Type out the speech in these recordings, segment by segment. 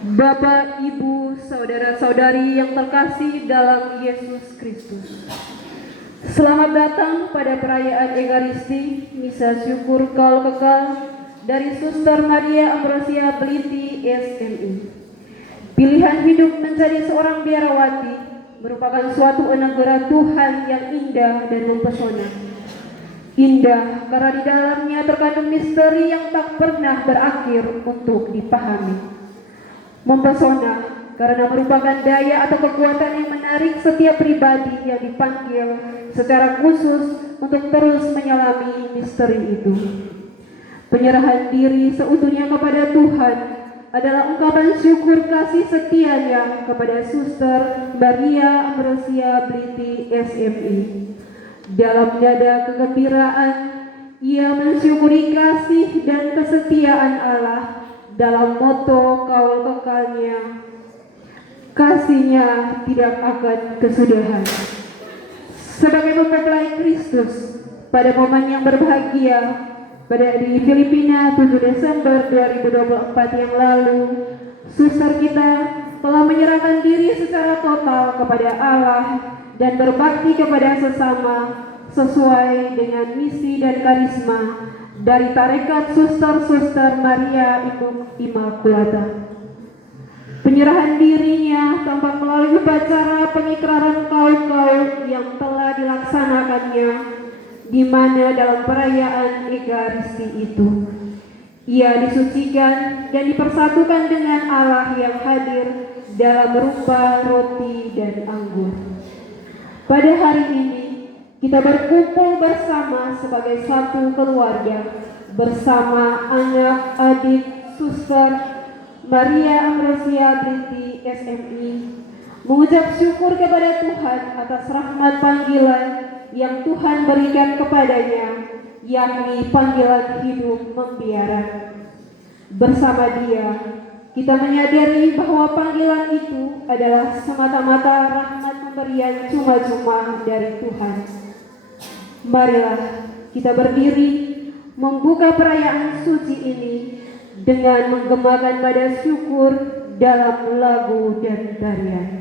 Bapak, Ibu, saudara-saudari yang terkasih dalam Yesus Kristus. Selamat datang pada perayaan Ekaristi, Misa Syukur Kaul Kekal dari Suster Maria Ambrosia Blinti, SMI. Pilihan hidup menjadi seorang biarawati merupakan suatu anugerah Tuhan yang indah dan mempesona. Indah karena di dalamnya terkandung misteri yang tak pernah berakhir untuk dipahami. Mempesona karena merupakan daya atau kekuatan yang menarik setiap pribadi yang dipanggil secara khusus untuk terus menyelami misteri itu. Penyerahan diri seutuhnya kepada Tuhan adalah ungkapan syukur kasih setianya kepada Suster Maria Ambrosia Blinti, SMI. Dalam nada kegembiraan, ia mensyukuri kasih dan kesetiaan Allah dalam moto kaul kekalnya, kasihnya tidak akan kesudahan. Sebagai mempelai Kristus pada momen yang berbahagia pada di Filipina 7 Desember 2024 yang lalu, suster kita telah menyerahkan diri secara total kepada Allah dan berbakti kepada sesama sesuai dengan misi dan karisma dari tarekat Suster-Suster Maria Immaculata. Penyerahan dirinya tampak melalui upacara pengikraran kaul-kaul yang telah dilaksanakannya, di mana dalam perayaan Ekaristi itu ia disucikan dan dipersatukan dengan Allah yang hadir dalam rupa roti dan anggur. Pada hari ini kita berkumpul bersama sebagai satu keluarga, bersama anak-adik Suster Maria Ambrosia Blinti, SMI, mengucap syukur kepada Tuhan atas rahmat panggilan yang Tuhan berikan kepadanya, yakni panggilan hidup membiara. Bersama Dia, kita menyadari bahwa panggilan itu adalah semata-mata rahmat pemberian cuma-cuma dari Tuhan. Marilah kita berdiri membuka perayaan suci ini dengan menggemakan pada syukur dalam lagu dan tarian.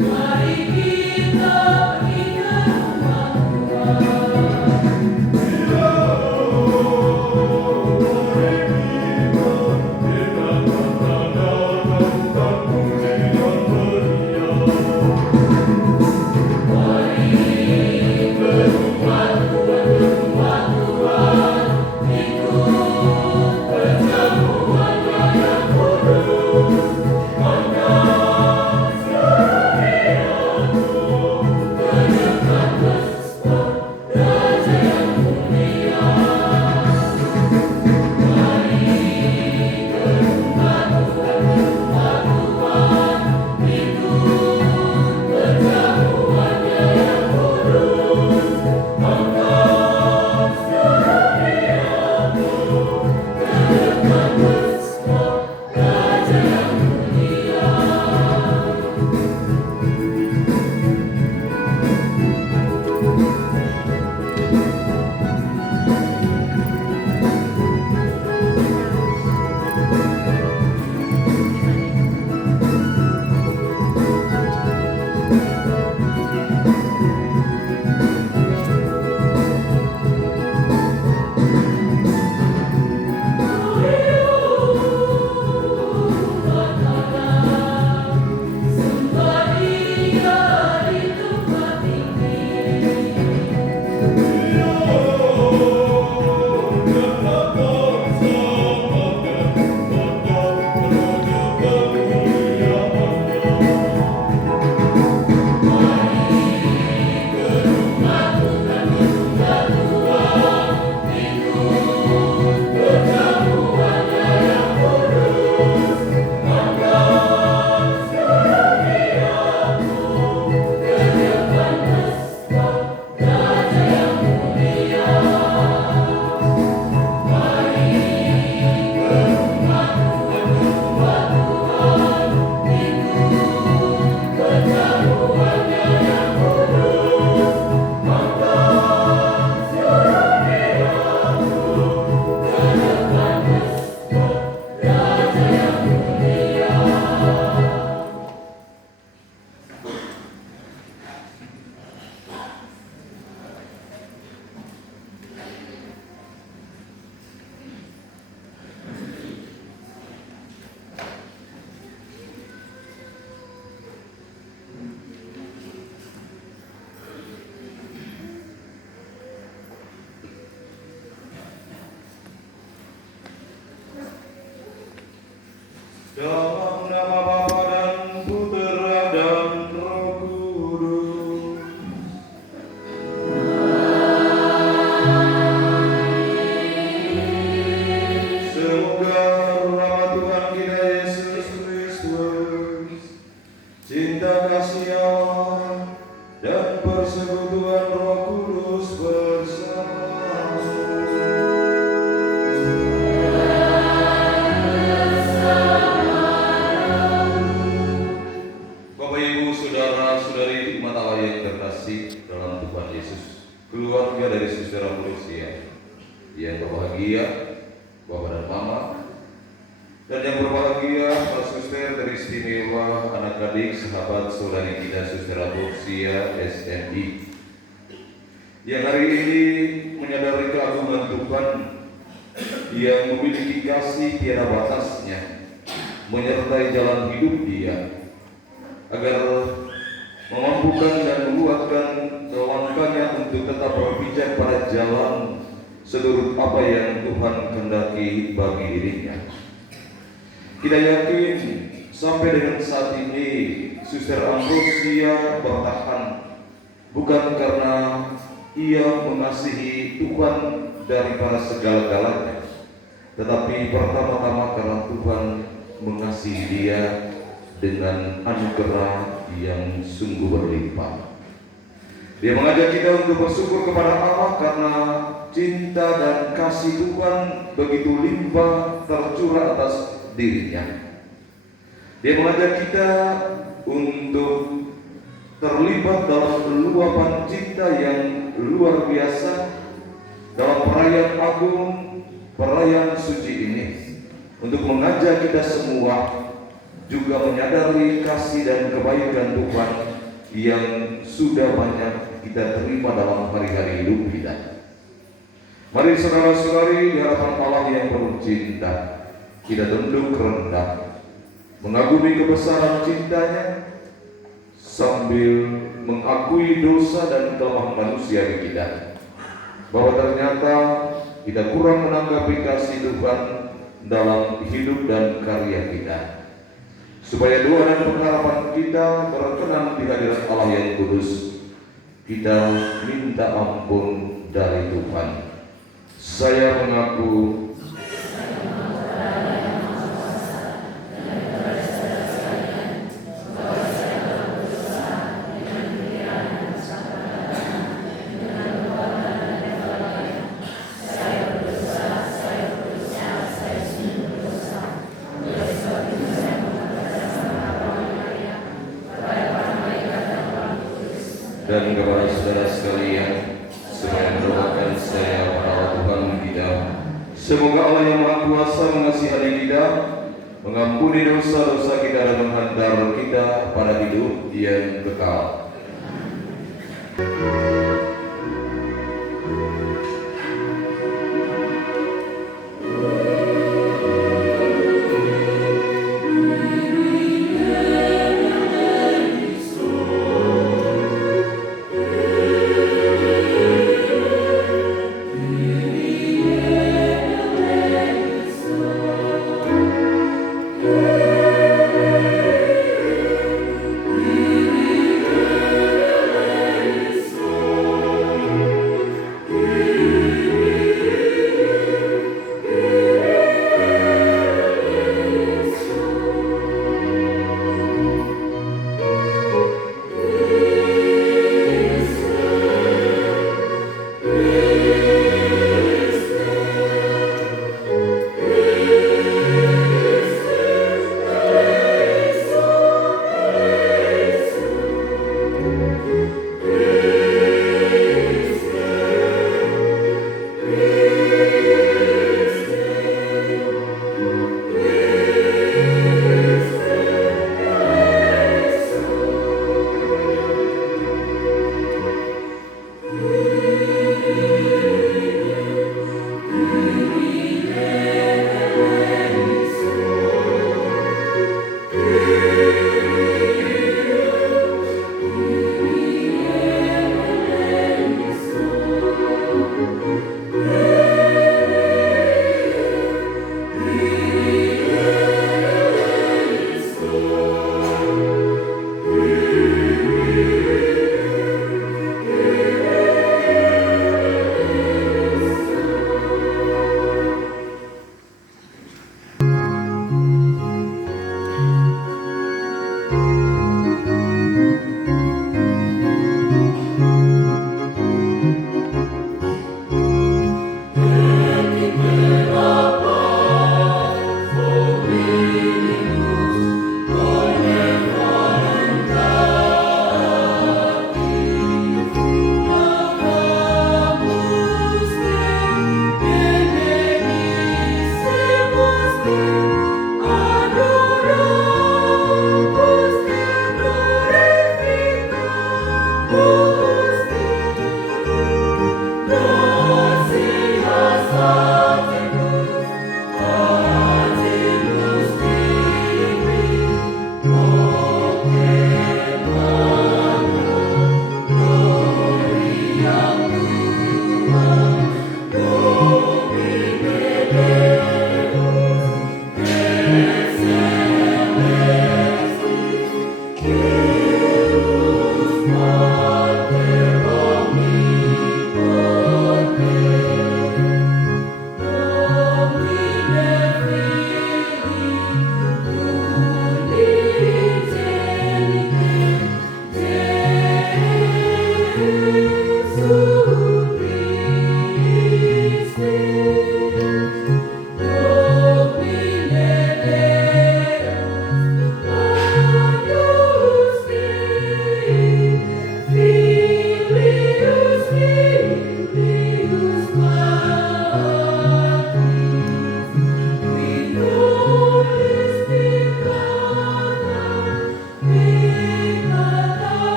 Mari kita Dalam nama Bapa dan Putera dan Roh Kudus. Semoga rahmat Tuhan kita Yesus Kristus, cinta kasih Allah, dan persekutuan Roh Kudus bersama. Bapak Ibu, saudara-saudari hikmat Allah yang terkasih dalam Tuhan Yesus, keluarga dari Suster Ambrosio yang berbahagia, Bapak dan Mama, dan yang berbahagia Pak Suster teristimewa, anak-adik, sahabat saudari kita Suster Ambrosio SMI, yang hari ini menyadari keagungan Tuhan yang memiliki kasih tiada batasnya, menyertai jalan hidup Dia, agar memampukan dan menguatkan langkahnya untuk tetap berpijak pada jalan seluruh apa yang Tuhan kehendaki bagi dirinya. Kita yakin sampai dengan saat ini Suster Ambrosio bertahan bukan karena ia mengasihi Tuhan daripada segala-galanya, tetapi pertama-tama karena Tuhan mengasihi dia dengan anugerah yang sungguh berlimpah. Dia mengajak kita untuk bersyukur kepada Allah karena cinta dan kasih Tuhan begitu limpah tercurah atas dirinya. Dia mengajak kita untuk terlibat dalam luapan cinta yang luar biasa dalam perayaan agung, perayaan suci ini, untuk mengajak kita semua juga menyadari kasih dan kebaikan Tuhan yang sudah banyak kita terima dalam hari-hari hidup kita. Mari saudara-saudari, di hadapan Allah yang penuh cinta, kita tunduk rendah, mengagumi kebesaran cintanya, sambil mengakui dosa dan kelemahan manusia di kita, bahwa ternyata kita kurang menanggapi kasih Tuhan dalam hidup dan karya kita. Supaya doa dan pengharapan kita berkenan di hadirat Allah yang kudus, kita minta ampun dari Tuhan. Saya mengaku dan kepada saudara sekalian, supaya mendoakan saya pada Tuhan kita. Semoga Allah yang Maha Kuasa mengasihani kita, mengampuni dosa-dosa kita dan menghantar kita pada hidup yang kekal.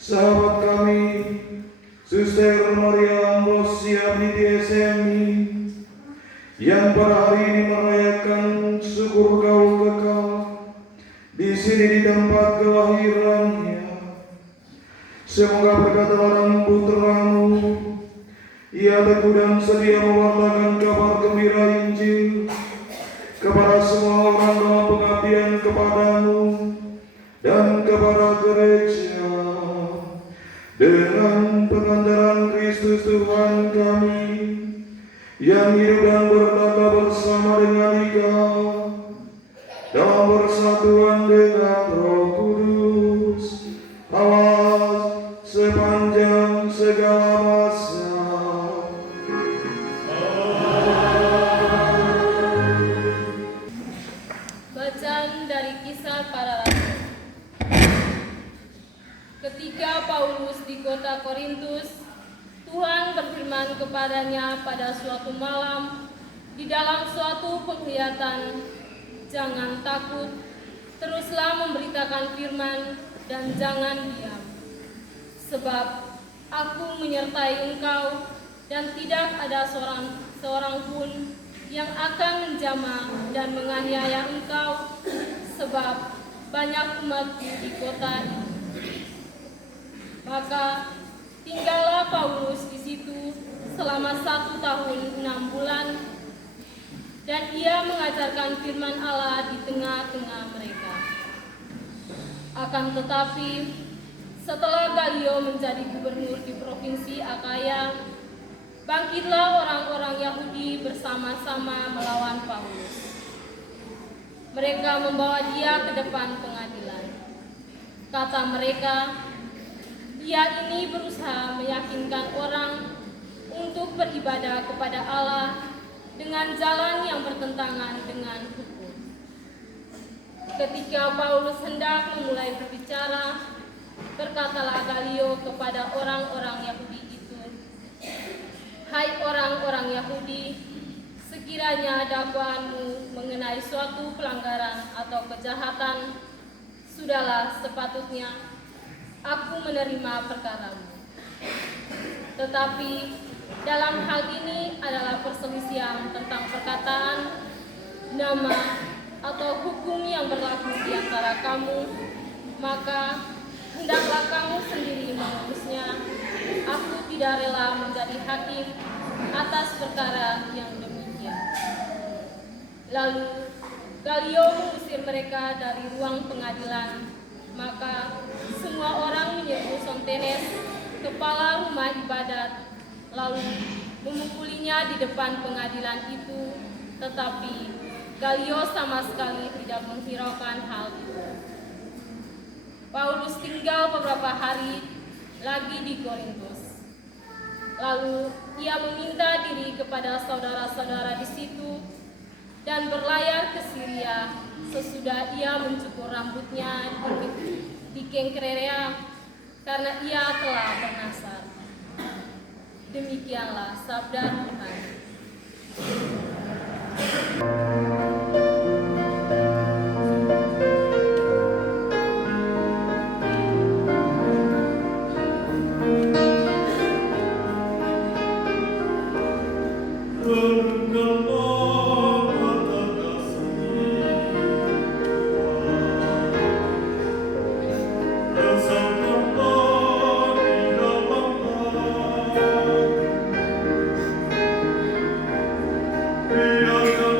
sahabat kami, Suster Maria Ambrosia Binti SMI, yang pada hari ini merayakan syukur gaul kekal di sini di tempat kelahirannya. Semoga berkat Tuhan putramu, ia teguh dan sedia mewartakan kabar gembira Injil kepada semua orang dalam pengabdian kepadamu dan kepada gereja, dengan pengantaran Kristus Tuhan kami yang hidup dan bertata bersama dengan Engkau dalam persatuan dengan Roh Kudus, Allah sepanjang segala masa. Bacaan dari Kisah Para Rasul. Ketika Paulus di kota Korintus, Tuhan berfirman kepadanya pada suatu malam di dalam suatu penglihatan, "Jangan takut, teruslah memberitakan firman dan jangan diam. Sebab aku menyertai engkau dan tidak ada seorang pun yang akan menjamah dan menganiaya engkau, sebab banyak umatku di kota ini." Maka tinggallah Paulus di situ selama 1 tahun 6 bulan, dan ia mengajarkan firman Allah di tengah-tengah mereka. Akan tetapi, setelah Galio menjadi gubernur di provinsi Akaya, bangkitlah orang-orang Yahudi bersama-sama melawan Paulus. Mereka membawa dia ke depan pengadilan. Kata mereka, "Dia ini berusaha meyakinkan orang untuk beribadah kepada Allah dengan jalan yang bertentangan dengan hukum." Ketika Paulus hendak memulai berbicara, berkatalah Galio kepada orang-orang Yahudi itu, "Hai orang-orang Yahudi, sekiranya dakwaanmu mengenai suatu pelanggaran atau kejahatan, sudahlah sepatutnya aku menerima perkaramu. Tetapi dalam hal ini adalah perselisihan tentang perkataan, nama, atau hukum yang berlaku di antara kamu, maka hendaklah kamu sendiri mengurusnya. Aku tidak rela menjadi hakim atas perkara yang demikian." Lalu Galio mengusir mereka dari ruang pengadilan. Maka semua orang menyerbu Sontenes, kepala rumah ibadat, lalu memukulinya di depan pengadilan itu. Tetapi Galio sama sekali tidak menghiraukan hal itu. Paulus tinggal beberapa hari lagi di Korintus. Lalu ia meminta diri kepada saudara-saudara di situ dan berlayar ke Syria sesudah ia mencukur rambutnya di Kengkrea karena ia telah bernasar. Demikianlah sabda Tuhan. Biarkan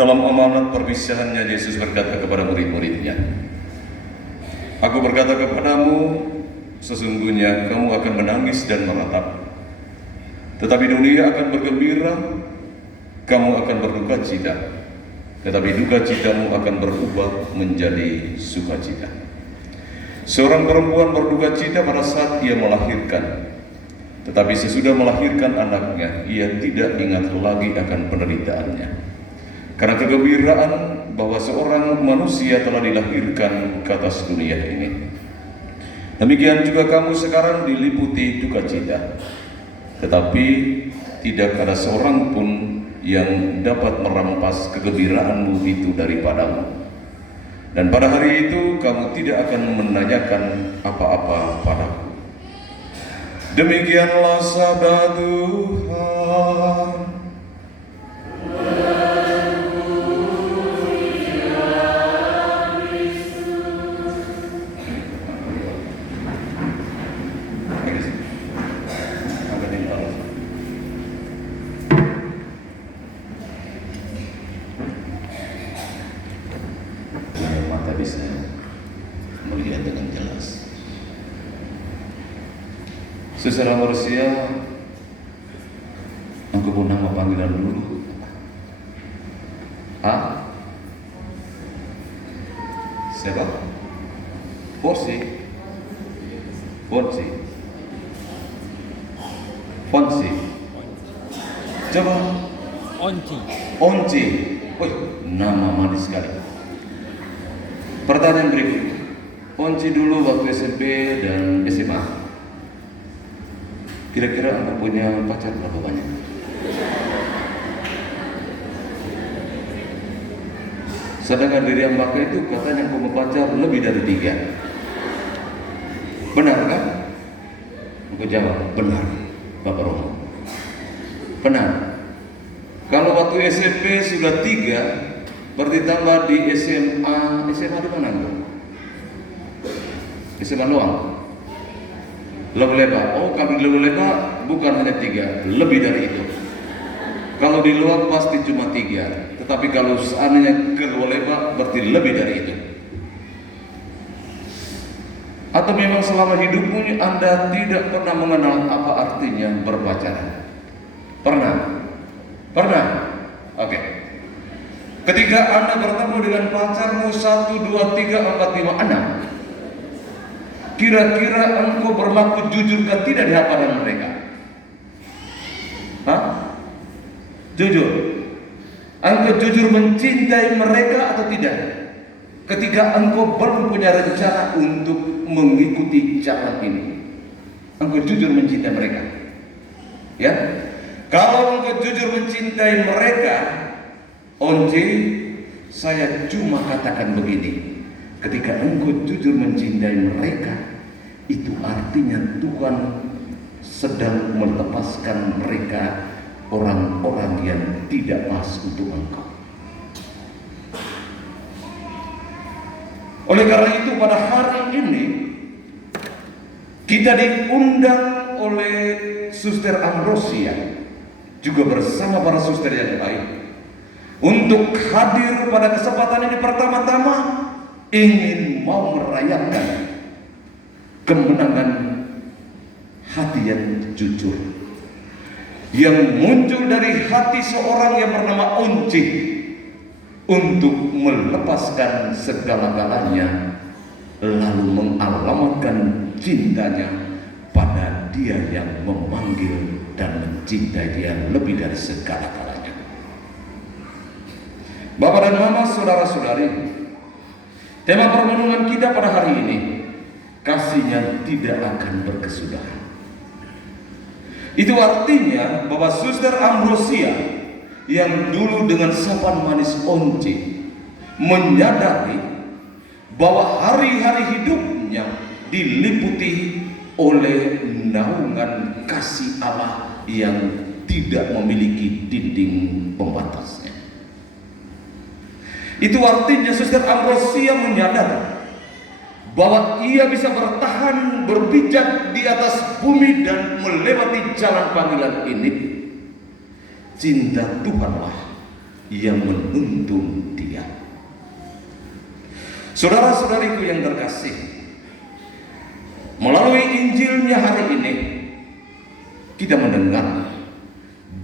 Dalam amanat perpisahannya, Yesus berkata kepada murid-muridnya, "Aku berkata kepadamu, sesungguhnya kamu akan menangis dan meratap, tetapi dunia akan bergembira. Kamu akan berduka cita, tetapi duka citamu akan berubah menjadi sukacita." Seorang perempuan berduka cita pada saat ia melahirkan, tetapi sesudah melahirkan anaknya, ia tidak ingat lagi akan penderitaannya, karena kegembiraan bahwa seorang manusia telah dilahirkan ke atas dunia ini. Demikian juga kamu sekarang diliputi duka cita, tetapi tidak ada seorang pun yang dapat merampas kegembiraanmu itu daripadamu. Dan pada hari itu kamu tidak akan menanyakan apa-apa padaku. Demikianlah sabda Tuhan. Mata bisa melihat dengan jelas. Saudara manusia, engkau pun nama panggilan dulu. Siapa? Fonsi. Coba. Onci. Wih, nama manis sekali. Pertanyaan berikut. Onci dulu waktu SMP dan SMA. Kira-kira Anda punya pacar berapa banyak? Sedangkan diri yang pakai itu katanya punya pacar lebih dari 3. Benar kan? Aku jawab, benar, Bapak Romo. Benar. Kalau waktu SMP sudah 3, berarti tambah di SMA di mana enggak? SMA doang. Leba-leba. Oh, kalau di leba-leba bukan hanya 3, lebih dari itu. Kalau di luar pasti cuma 3, tetapi kalau seandainya ke leba berarti lebih dari itu. Atau memang selama hidupmu Anda tidak pernah mengenal apa artinya berpacaran? Pernah? Oke. Ketika Anda bertemu dengan pacarmu 1, 2, 3, 4, 5, 6, kira-kira engkau berlaku jujur kan tidak di hadapan mereka? Jujur. Engkau jujur mencintai mereka atau tidak? Ketika engkau belum punya rencana untuk mengikuti jalan ini, engkau jujur mencintai mereka. Ya? Kalau engkau jujur mencintai mereka, Onci, saya cuma katakan begini. Ketika engkau jujur mencintai mereka, itu artinya Tuhan sedang melepaskan mereka, orang-orang yang tidak pas untuk engkau. Oleh karena itu pada hari ini kita diundang oleh Suster Ambrosia juga bersama para suster yang lain untuk hadir pada kesempatan ini. Pertama-tama ingin mau merayakan kemenangan hati yang jujur yang muncul dari hati seorang yang bernama Onci untuk melepaskan segala-galanya lalu mengalamatkan cintanya pada Dia yang memanggil dan mencintai dia lebih dari segala-galanya. Bapak dan Mama, saudara-saudari, tema permenungan kita pada hari ini, kasihnya tidak akan berkesudahan. Itu artinya bahwa Suster Ambrosia yang dulu dengan sapaan manis Onci menyadari bahwa hari-hari hidupnya diliputi oleh naungan kasih Allah yang tidak memiliki dinding pembatasnya. Itu artinya Suster Ambrosia menyadari bahwa ia bisa bertahan berpijak di atas bumi dan melewati jalan panggilan ini. Cinta Tuhanlah yang menuntun dia. Saudara-saudariku yang terkasih, melalui Injilnya hari ini kita mendengar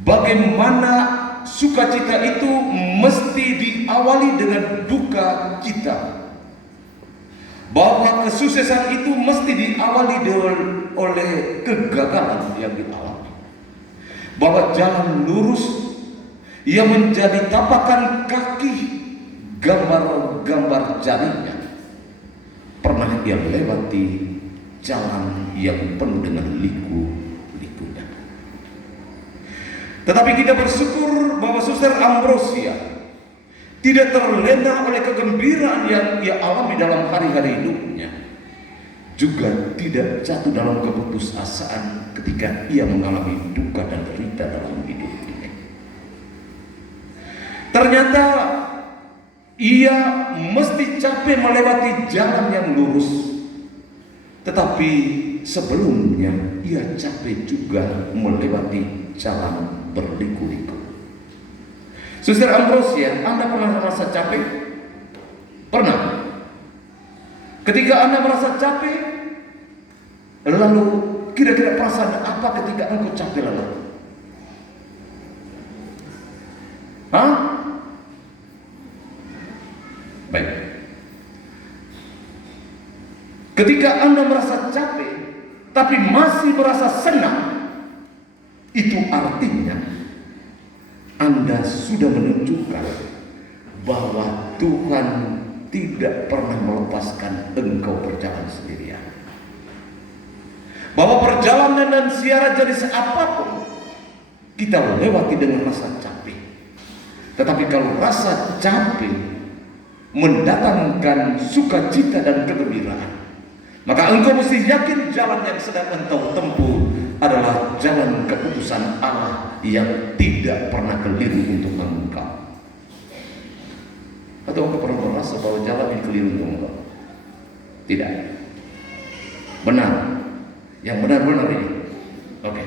bagaimana sukacita itu mesti diawali dengan duka cita, bahwa kesuksesan itu mesti diawali oleh kegagalan yang dialami, bahwa jalan lurus yang menjadi tapakan kaki gambar-gambar jarinya pernah ia lewati jalan yang penuh dengan liku-likunya. Tetapi kita bersyukur bahwa Suster Ambrosia tidak terlena oleh kegembiraan yang ia alami dalam hari-hari hidupnya, juga tidak jatuh dalam keputusasaan ketika ia mengalami duka dan derita dalam hidup ini. Ternyata ia mesti capek melewati jalan yang lurus, tetapi sebelumnya ia capek juga melewati jalan berliku-liku. Suster Ambrosia, Anda pernah merasa capek? Pernah? Ketika Anda merasa capek, lalu kira-kira perasaan apa ketika engkau capek lelah? Hah? Baik. Ketika Anda merasa capek tapi masih merasa senang, itu artinya Anda sudah menunjukkan bahwa Tuhan tidak pernah melepaskan engkau berjalan sendirian. Bahwa perjalanan dan ziarah jenis apapun kita lewati dengan rasa capek. Tetapi kalau rasa capek mendatangkan sukacita dan kegembiraan, maka engkau mesti yakin jalan yang sedang engkau tempuh adalah jalan keputusan Allah yang tidak pernah keliru untuk engkau. Atau engkau pernah merasa bahwa jalan ini keliru untuk engkau? Tidak. Benar. Yang benar-benar ini. Oke.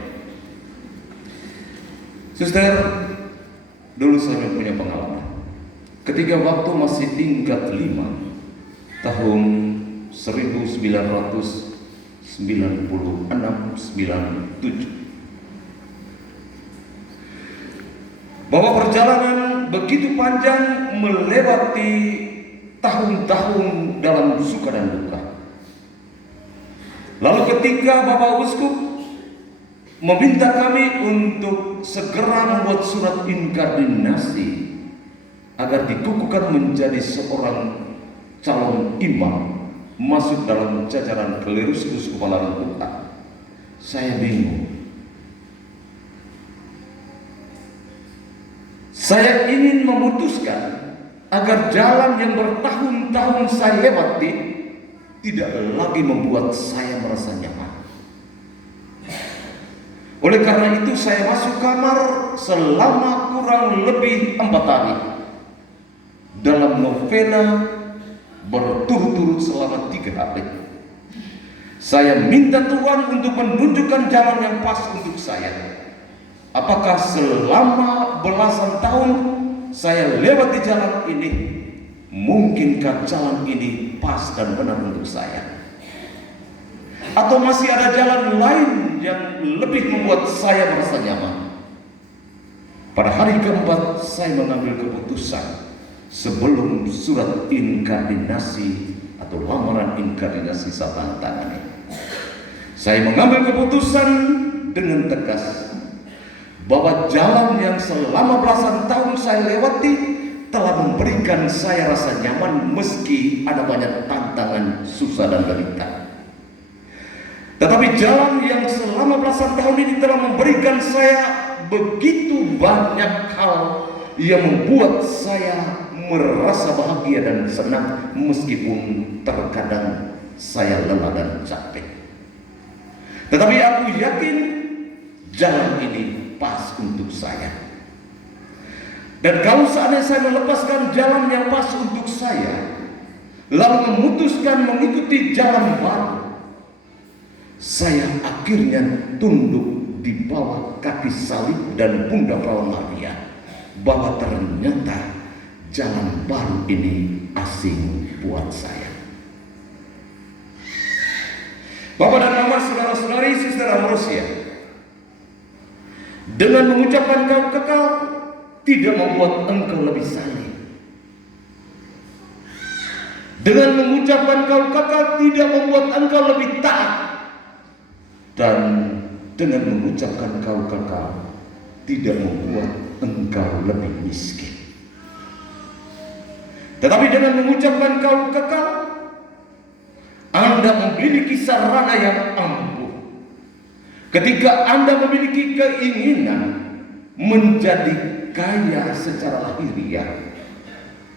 Suster, dulu saya punya pengalaman. Ketika waktu masih tingkat 5, tahun 1996-97, bahwa perjalanan begitu panjang melewati tahun-tahun dalam suka dan duka. Lalu ketika Bapak Uskup meminta kami untuk segera membuat surat inkardinasi agar dikukuhkan menjadi seorang calon imam masuk dalam jajaran Klerus Kepala Rukukan, saya bingung. Saya ingin memutuskan agar jalan yang bertahun-tahun saya lewati tidak lagi membuat saya merasa nyaman. Oleh karena itu saya masuk kamar selama kurang lebih 4 hari dalam novena berturut-turut selama 3 hari. Saya minta Tuhan untuk menunjukkan jalan yang pas untuk saya. Apakah selama belasan tahun saya lewati jalan ini, mungkinkah jalan ini pas dan benar untuk saya? Atau masih ada jalan lain yang lebih membuat saya merasa nyaman? Pada hari keempat saya mengambil keputusan sebelum surat inkardinasi atau lamaran inkardinasi saya tanda-tangani. Saya mengambil keputusan dengan tegas bahwa jalan yang selama belasan tahun saya lewati telah memberikan saya rasa nyaman meski ada banyak tantangan, susah dan derita. Tetapi jalan yang selama belasan tahun ini telah memberikan saya begitu banyak hal yang membuat saya merasa bahagia dan senang meskipun terkadang saya lelah dan capek. Tetapi aku yakin jalan ini pas untuk saya. Dan kalau seandainya saya melepaskan jalan yang pas untuk saya, lalu memutuskan mengikuti jalan baru, saya akhirnya tunduk di bawah kaki salib dan Bunda Perawan Maria bahwa ternyata jalan baru ini asing buat saya. Bapak dan Mama, saudara-saudari, Suster Ambrosia, dengan mengucapkan kau kekal tidak membuat engkau lebih saleh. Dengan mengucapkan kau kekal tidak membuat engkau lebih taat. Dan dengan mengucapkan kau kekal tidak membuat engkau lebih miskin. Tetapi dengan mengucapkan kau kekal, Anda memiliki sarana yang ampuh. Ketika Anda memiliki keinginan menjadi kaya secara lahiriah,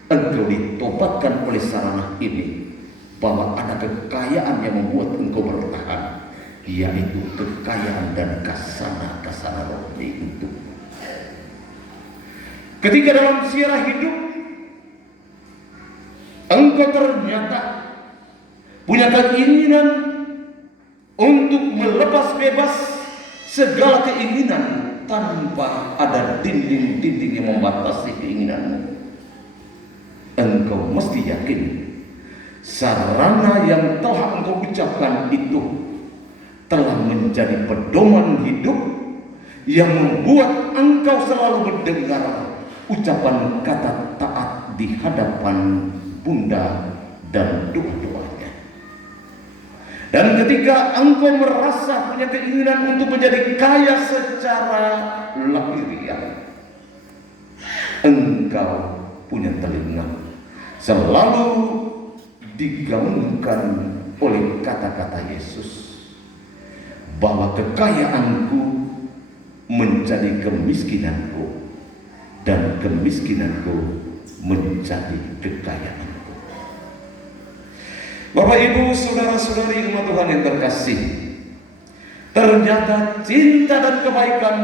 engkau ditobatkan oleh sarana ini bahwa ada kekayaan yang membuat engkau bertahan, yaitu kekayaan dan kasana-kasana rohani itu. Ketika dalam siara hidup engkau ternyata punya keinginan untuk melepas bebas segala keinginan tanpa ada dinding-dinding yang membatasi keinginanmu, engkau mesti yakin sarana yang telah engkau ucapkan itu telah menjadi pedoman hidup yang membuat engkau selalu mendengar ucapan kata taat di hadapan Bunda dan doa-doanya. Dan ketika engkau merasa punya keinginan untuk menjadi kaya secara lahiriah, engkau punya telinga selalu digaungkan oleh kata-kata Yesus bahwa kekayaanku menjadi kemiskinanku dan kemiskinanku menjadi kekayaanku. Bapak, Ibu, saudara-saudari umat Tuhan yang terkasih, ternyata cinta dan kebaikan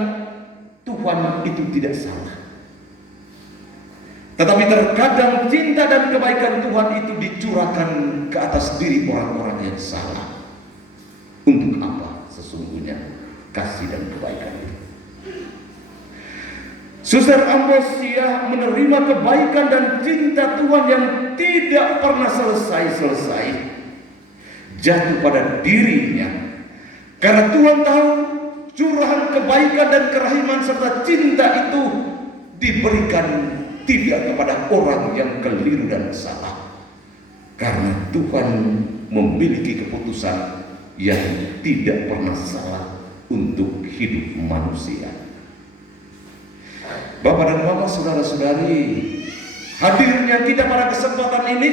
Tuhan itu tidak salah. Tetapi terkadang cinta dan kebaikan Tuhan itu dicurahkan ke atas diri orang-orang yang salah. Untuk apa sesungguhnya kasih dan kebaikan itu? Suster Ambrosia menerima kebaikan dan cinta Tuhan yang tidak pernah selesai-selesai jatuh pada dirinya, karena Tuhan tahu curahan kebaikan dan kerahiman serta cinta itu diberikan tidak kepada orang yang keliru dan salah, karena Tuhan memiliki keputusan yang tidak pernah salah untuk hidup manusia. Bapak dan Mama, saudara-saudari, hadirnya kita pada kesempatan ini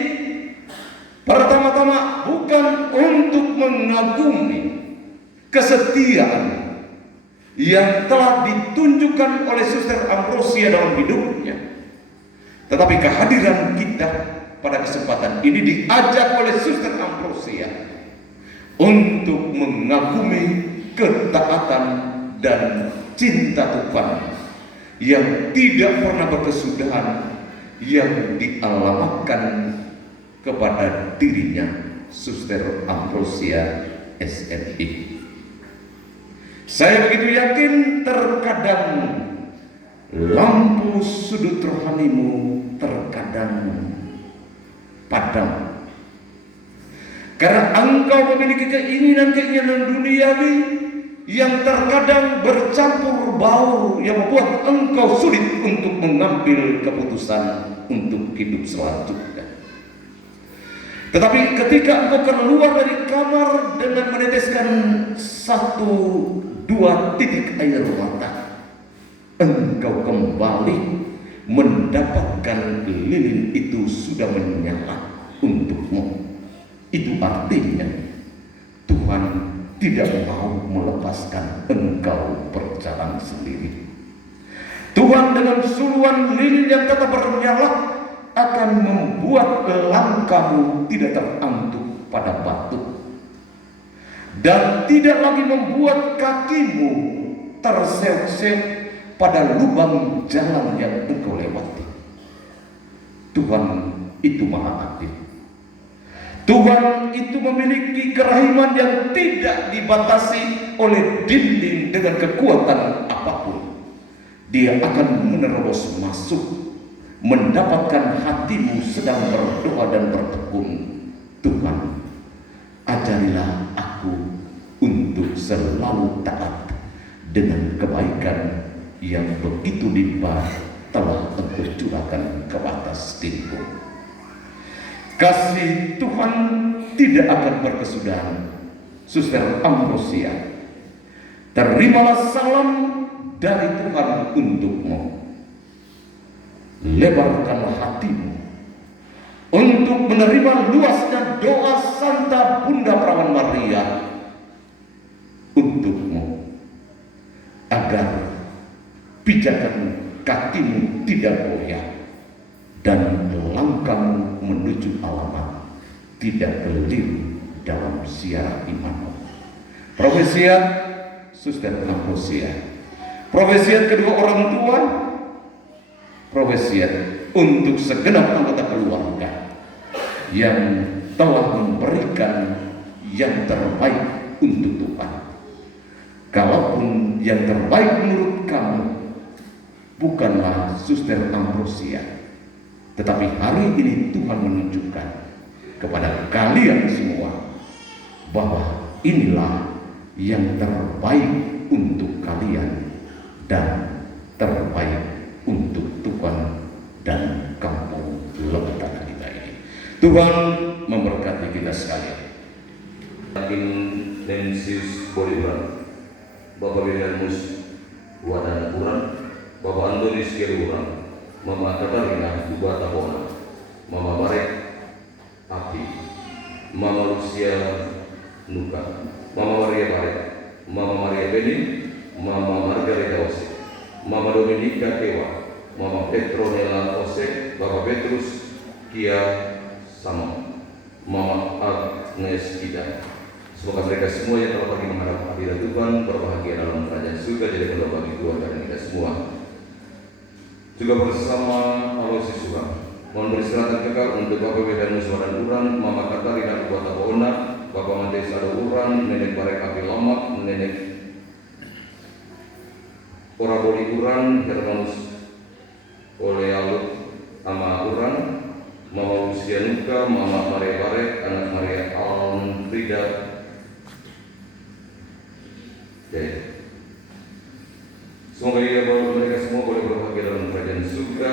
pertama-tama bukan untuk mengagumi kesetiaan yang telah ditunjukkan oleh Suster Ambrosia dalam hidupnya, tetapi kehadiran kita pada kesempatan ini diajak oleh Suster Ambrosia untuk mengagumi ketaatan dan cinta Tuhan yang tidak pernah berkesudahan yang dialamatkan kepada dirinya Suster Ambrosia SNI. Saya begitu yakin terkadang lampu sudut rohanimu terkadang padam, karena engkau memiliki keinginan-keinginan duniawi yang terkadang bercampur baur yang membuat engkau sulit untuk mengambil keputusan untuk hidup selanjutnya. Tetapi ketika engkau keluar dari kamar dengan meneteskan 1-2 titik air mata, engkau kembali mendapatkan lilin itu sudah menyala untukmu. Itu artinya Tuhan tidak mau melepaskan engkau berjalan sendiri. Tuhan dengan suluan lilin yang tetap bernyala akan membuat langkahmu tidak terantuk pada batu, dan tidak lagi membuat kakimu terseok-seok pada lubang jalan yang engkau lewati. Tuhan itu maha adil. Tuhan itu memiliki kerahiman yang tidak dibatasi oleh dinding dengan kekuatan apapun, Dia akan menerobos masuk, mendapatkan hatimu sedang berdoa dan bertekun. Tuhan, ajarilah aku untuk selalu taat dengan kebaikan yang begitu limpah telah Engkau curahkan ke atas diriku. Kasih Tuhan tidak akan berkesudahan. Suster Ambrosia, terimalah salam dari Tuhan untukmu. Lebarkanlah hatimu untuk menerima luasnya doa Santa Bunda Perawan Maria untukmu, agar pijakan kakimu tidak goyah dan langkahmu menuju alamat tidak keliru dalam siara imanmu. Profesiat Suster Ambrosia, profesiat kedua orang tua, profesiat untuk segenap anggota keluarga yang telah memberikan yang terbaik untuk Tuhan. Kalaupun yang terbaik menurut kamu bukanlah Suster Ambrosia, tetapi hari ini Tuhan menunjukkan kepada kalian semua bahwa inilah yang terbaik untuk kalian dan terbaik untuk Tuhan dan kampung Lembutana kita ini. Tuhan memberkati kita sekalian. Ignatius Bolivar, Bapak Wilhelmus Wadana Kurang, Bapak Antonis Gerurang, Mama Katarina Ubata Bona, Mama Marek Api, Mama Lucia Nuka, Mama Maria Barek, Mama Maria Beni, Mama Margareta Ose, Mama Dominika Kewa, Mama Petronella Ose, Bapak Petrus Kia Sama, Mama Agnes Ida. Semoga mereka semua yang telah pergi menghadap hadirat Tuhan berbahagia dalam kerajaan surga, jadi kedua bagi keluarga dan kita semua. Juga bersama Aloysius Suram, mohon beristirahat kekal untuk Bapak Wilhelmus Wadana Kurang, Mama Katarina Ubata Bona, Bapak Matius Ado Urang, Nenek Barek Api Lamak, Nenek Oraboli Urang, Hermanus Olealut Ama Urang, Mama Lucia Nuka, Mama Maria Barek, anak Maria Alfrida. Semoga mereka semua boleh berbahagia dalam kerajaan surga,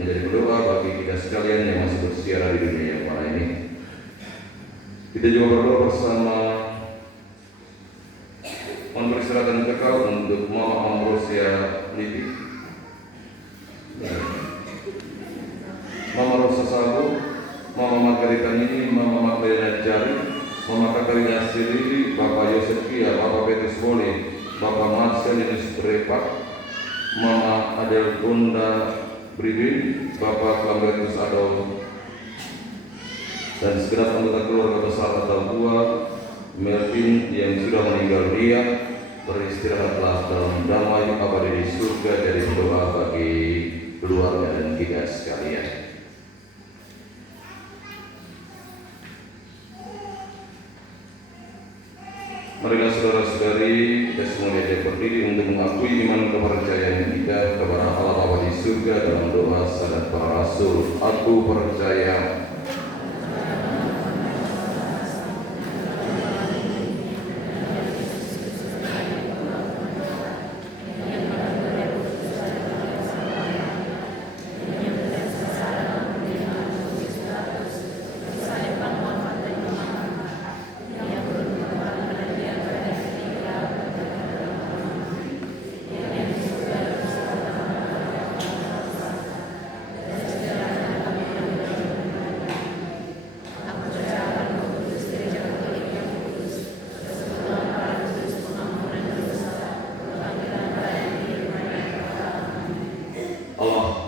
menjadi berdoa bagi kita sekalian yang masih bersiara di dunia yang mana ini. Kita juga berdoa bersama mohon beristirahat kekal untuk Mama Ambrosia Lipi, Mama Rosa Sabu, Mama Margarita Nini, Mama Magdalena Jari, Mama Katarina Sirili, Bapak Yosef Kia, Bapak Petrus Boli, Bapak Marcelinus Brepak, Mama Adel Gonda Bribin, Bapak Klambetus Ado, dan segenap anggota keluarga besar Atabua Melvin yang sudah meninggal dunia, beristirahatlah dalam damai abadi di surga, dari doa bagi keluarga dan kita sekalian. Marilah saudara-saudari, kita semua diajak berdiri untuk mengakui iman kepercayaan kita kepada Allah Bapa di surga dalam doa sadat para rasul. Aku percaya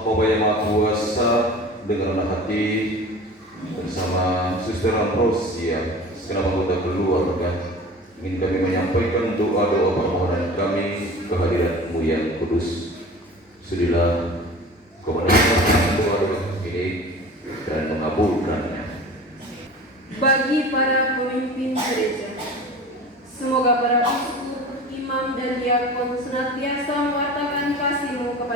Bapa yang Maha Kuasa, dengan rendah hati bersama Suster Ambrosia, segenap anggota keluarga, ingin kami menyampaikan doa-doa permohonan kami kehadirat-Mu yang kudus. Sudilah Kau mendengar doa-doa ini dan mengabulkannya. Bagi para pemimpin gereja, semoga para uskup, imam dan diakon senantiasa mewartakan kasih-Mu kepada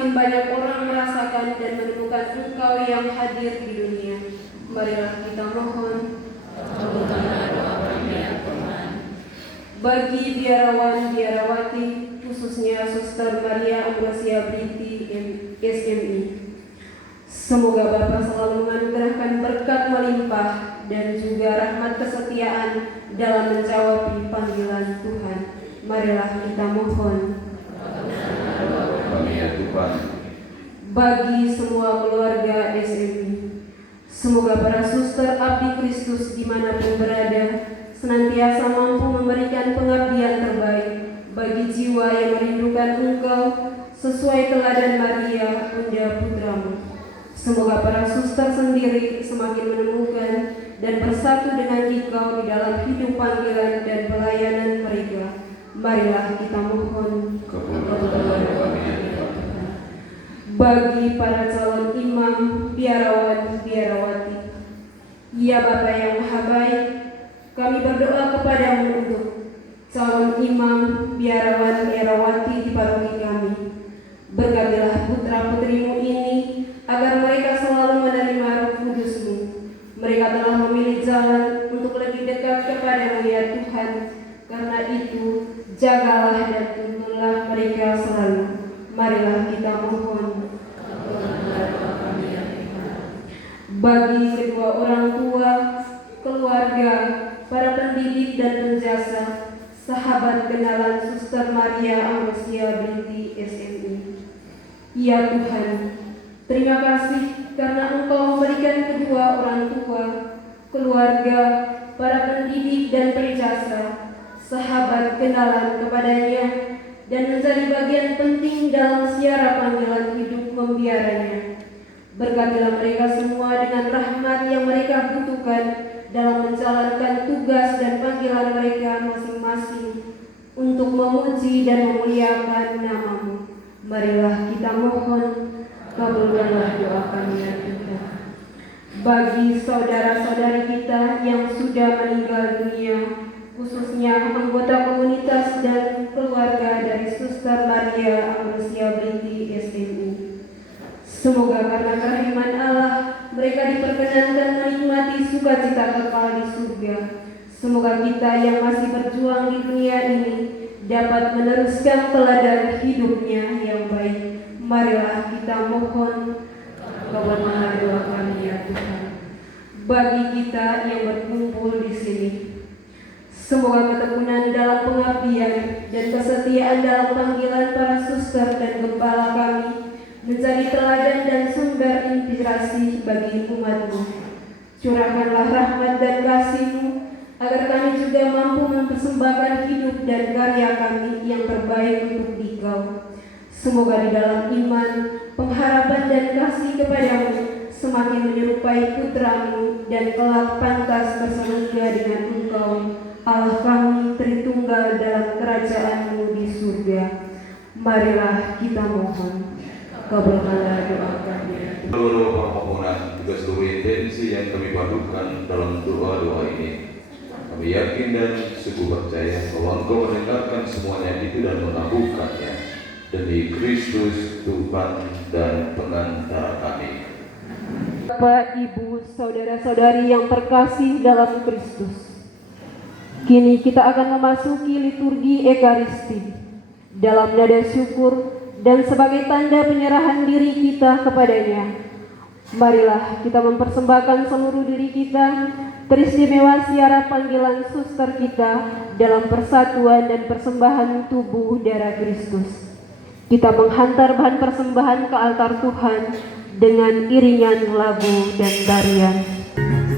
semakin banyak orang merasakan dan menemukan Engkau yang hadir di dunia. Marilah kita mohon. Bagi biarawan biarawati, khususnya Suster Maria Ambrosia Briti SMI, semoga Bapa selalu menganugerahkan berkat melimpah dan juga rahmat kesetiaan dalam menjawab panggilan Tuhan. Marilah kita mohon. Kami ya Tuhan. Bagi semua keluarga SMI, semoga para suster abdi Kristus dimanapun berada senantiasa mampu memberikan pengabdian terbaik bagi jiwa yang merindukan Engkau sesuai teladan Maria, Bunda Putramu. Semoga para suster sendiri semakin menemukan dan bersatu dengan Engkau di dalam hidup panggilan dan pelayanan mereka. Marilah kita mohon. Kabulkanlah kami ya Tuhan. Bagi para calon imam, biarawan, biarawati, ya Bapa yang Maha Baik, kami berdoa kepadamu untuk calon imam, biarawan, biarawati di paroki kami. Berkatilah putra-putrimu ini agar mereka selalu menerima Roh Kudus-Mu. Mereka telah memilih jalan untuk lebih dekat kepadamu ya Tuhan. Karena itu, jagalah dan tuntunlah mereka selalu. Marilah kita mohon. Bagi kedua orang tua, keluarga, para pendidik dan penjasa, sahabat kenalan Suster Maria Ambrosia Binti SMI. Ya Tuhan, terima kasih karena Engkau memberikan kedua orang tua, keluarga, para pendidik dan penjasa, sahabat kenalan kepadanya, dan menjadi bagian penting dalam siara panggilan hidup membiaranya. Berkatilah mereka semua dengan rahmat yang mereka butuhkan dalam menjalankan tugas dan panggilan mereka masing-masing untuk memuji dan memuliakan nama-Mu. Marilah kita mohon, kabulkanlah doa kami ya Tuhan. Bagi saudara-saudari kita yang sudah meninggal dunia, khususnya anggota komunitas dan keluarga dari Suster Maria Ambrosia Binti SMI, semoga karena kerahiman Allah mereka diperkenankan menikmati sukacita kekal di surga. Semoga kita yang masih berjuang di dunia ini dapat meneruskan teladan hidupnya yang baik. Marilah kita mohon. Kabulkanlah doa kami ya Tuhan. Bagi kita yang berkumpul di sini, semoga ketekunan dalam pengabdian dan kesetiaan dalam panggilan para suster dan gembala kami menjadi teladan dan sumber inspirasi bagi umat-Mu. Curahkanlah rahmat dan kasih-Mu agar kami juga mampu mempersembahkan hidup dan karya kami yang terbaik untuk Dikau. Semoga di dalam iman, pengharapan dan kasih kepadamu semakin menyerupai putra-Mu dan kelak pantas bersemoga dengan Engkau, Allah kami Tritunggal dalam kerajaan-Mu di surga. Marilah kita mohon. Kabulkanlah doa kami. Seluruh permohonan juga seluruh intensi yang kami padukan dalam doa-doa ini, kami yakin dan sungguh percaya bahwa Engkau mendengarkan semuanya itu dan mengabulkannya demi Kristus Tuhan dan pengantara kami. Bapak, Ibu, saudara-saudari yang terkasih dalam Kristus, kini kita akan memasuki liturgi Ekaristi dalam nada syukur dan sebagai tanda penyerahan diri kita kepadanya. Marilah kita mempersembahkan seluruh diri kita teristimewa siara panggilan suster kita dalam persatuan dan persembahan tubuh darah Kristus. Kita menghantar bahan persembahan ke altar Tuhan dengan iringan lagu dan tarian. Amin.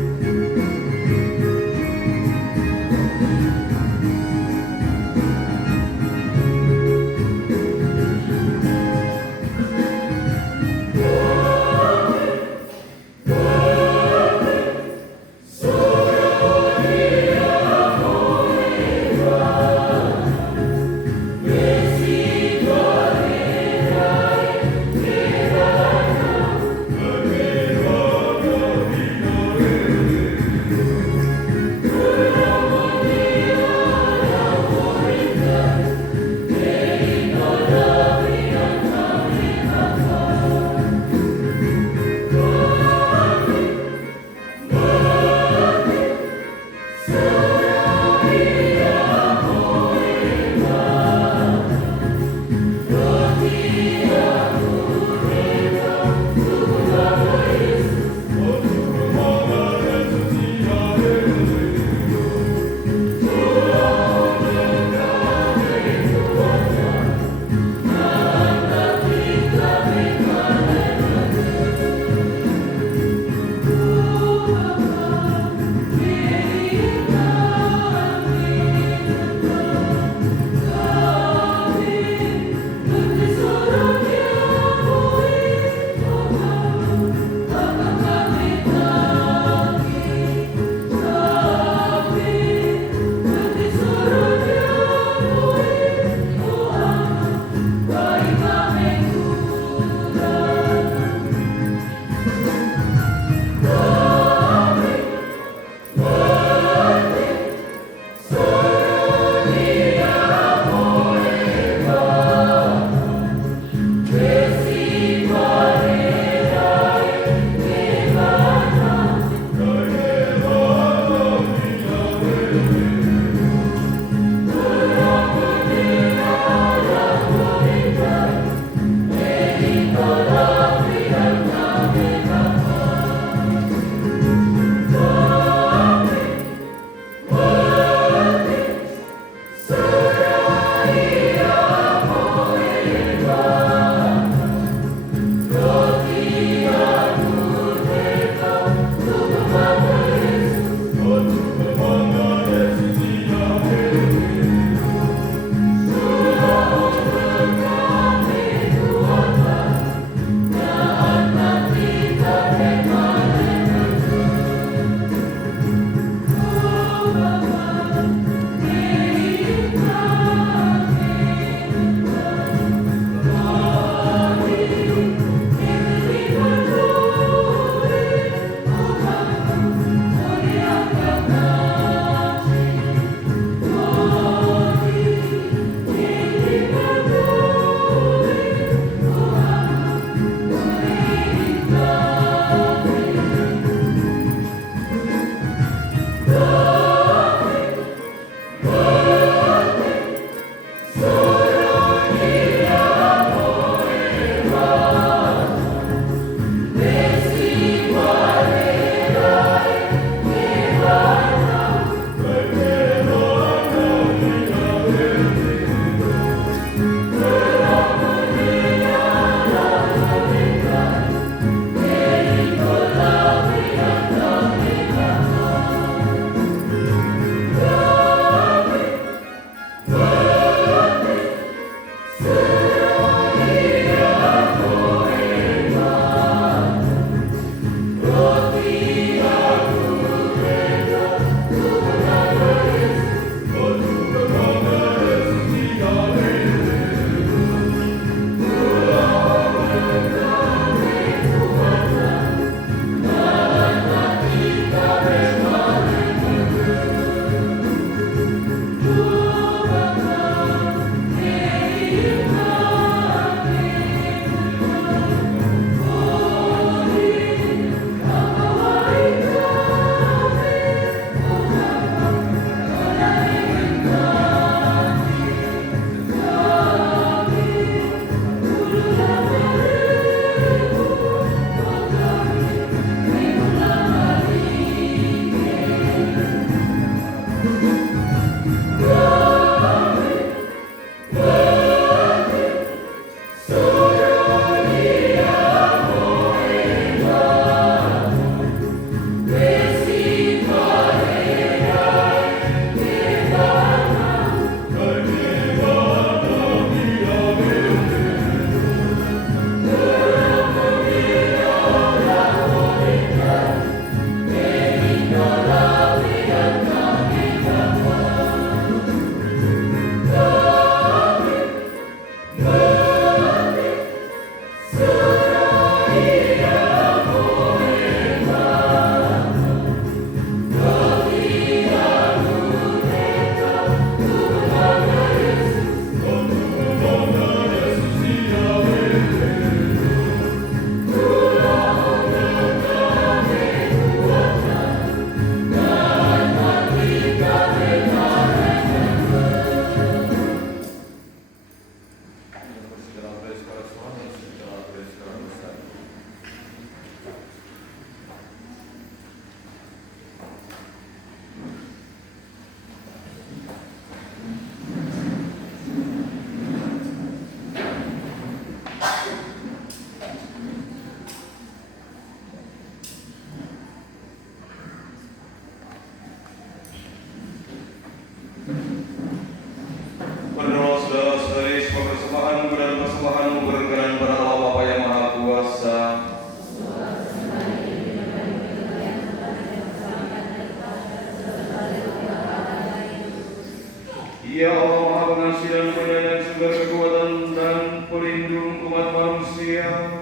Ya Allah Maha Pengasih dan Penyayang, sumber kekuatan dan pelindung umat manusia,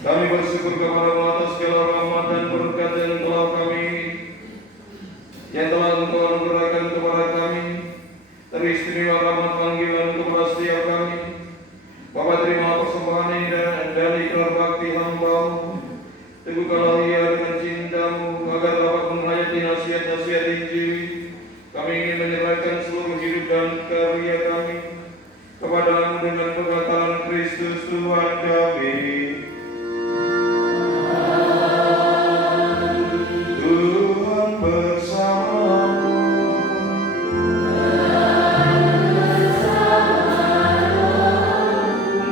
kami bersyukur kepada-Mu atas segala rahmat dan berkat yang telah Engkau anugerahkan kepada kami. Teristimewa rahmat panggilan kepada setiap kami. Bapa, terima persembahan ini dan ikrar bakti hamba-Mu. Teguhkanlah ia dengan cinta-Mu agar dapat menghayati nasihat-nasihat Injil. Kami ingin menyerahkan seluruh hidup dan karya kami kepada-Mu dengan pengatalan Kristus Tuhan kami. Tuhan bersamamu.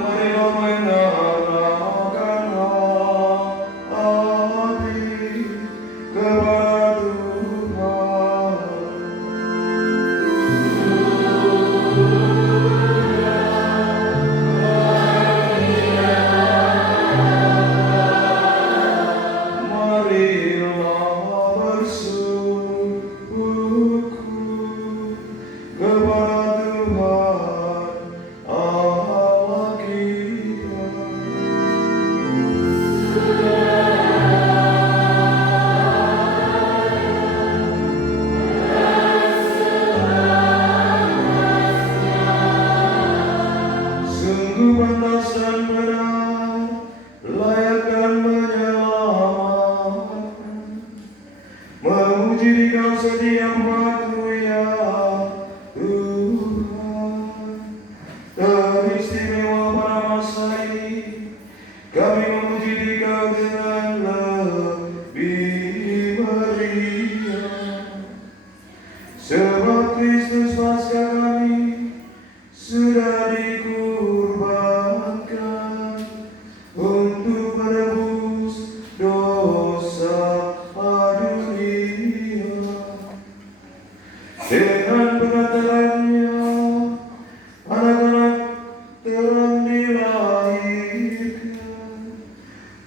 Marilah menyerahkan hati kepada Tuhan. Marilah bersujud kepada Tuhan Allah kita. Sungguh pantas dan benar, layak dan menyelamatkan, memuji di Kau setiap waktu ya Tuhan. Teristimewa pada masa ini, kami memuji di Kau dengan lebih meriah, sebab Kristus Paskah kami sudah dikurbankan untuk menebus dosa dunia. Dengan pengantarannya anak-anak terang dilahirkan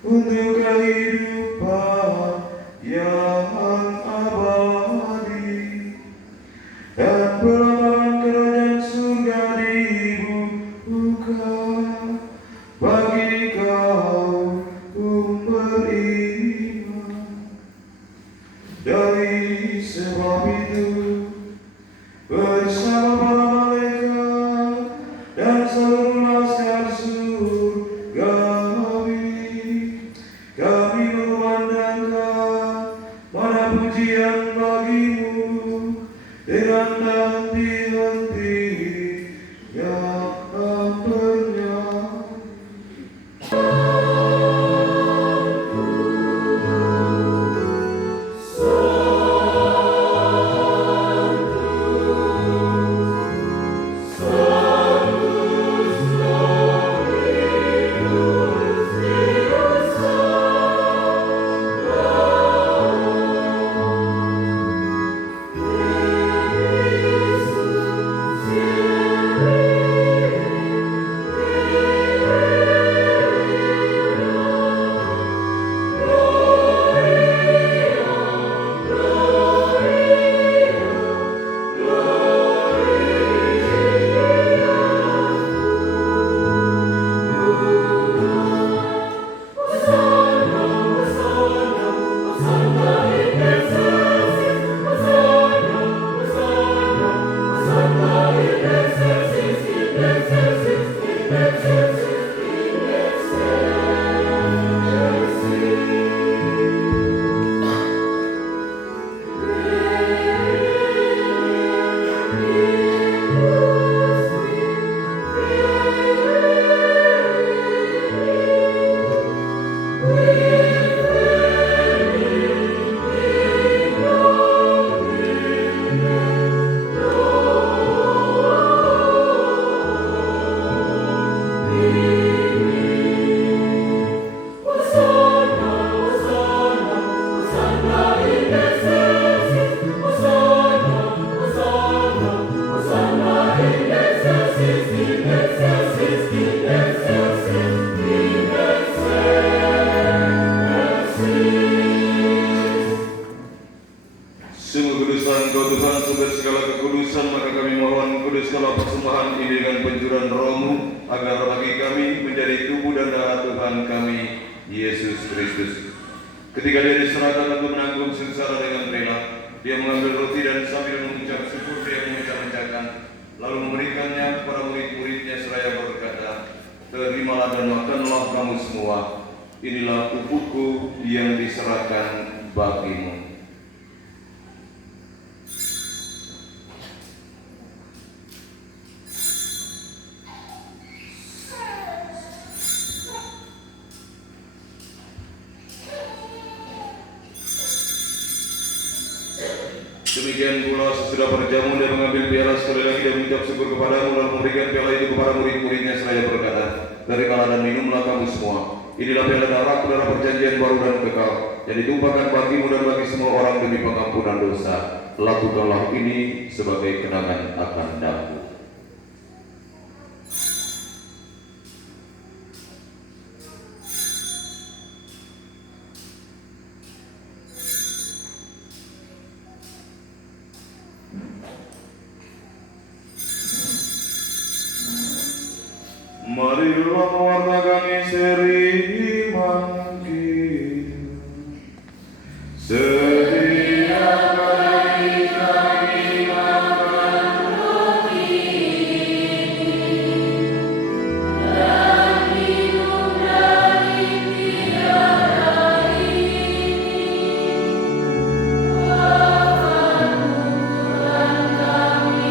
untuk kehidupan yang abadi, dan pelantaran kerajaan surga dibuka bagi kaum beriman. Dari sebab itu, bersama para malaikat dan seluruh laskar surgawi, kami memandangkan pada pujian bagi-Mu dengan hati-hati yang bernyanyi. Sungguh kuduslah Engkau Tuhan, sumber segala kekudusan, maka kami mohon kuduskanlah persembahan ini dengan pencurahan Roh-Mu, agar bagi kami menjadi tubuh dan darah Tuhan kami, Yesus Kristus. Ketika Dia diserahkan untuk menanggung sengsara dengan rela, Dia mengambil roti dan sambil mengucap syukur Dia memecah-mecahkan, lalu memberikannya kepada murid-muridnya seraya berkata, "Terimalah dan makanlah kamu semua, inilah tubuhku yang diserahkan bagimu." Demikian pula sesudah berjamu Dia mengambil piala sekali lagi dan mengucap syukur kepadamu, lalu memberikan piala itu kepada murid-muridnya seraya berkata, "Terimalah dan minumlah kamu semua. Inilah piala darahku, darah perjanjian baru dan kekal, yang ditumpahkan bagimu dan bagi semua orang demi pengampunan dosa. Lakukanlah ini sebagai kenangan akan aku." Marilah mewartakan seri iman kita. Setiap kali kami makan roti dan minum dari tiara ini, Tuhan kami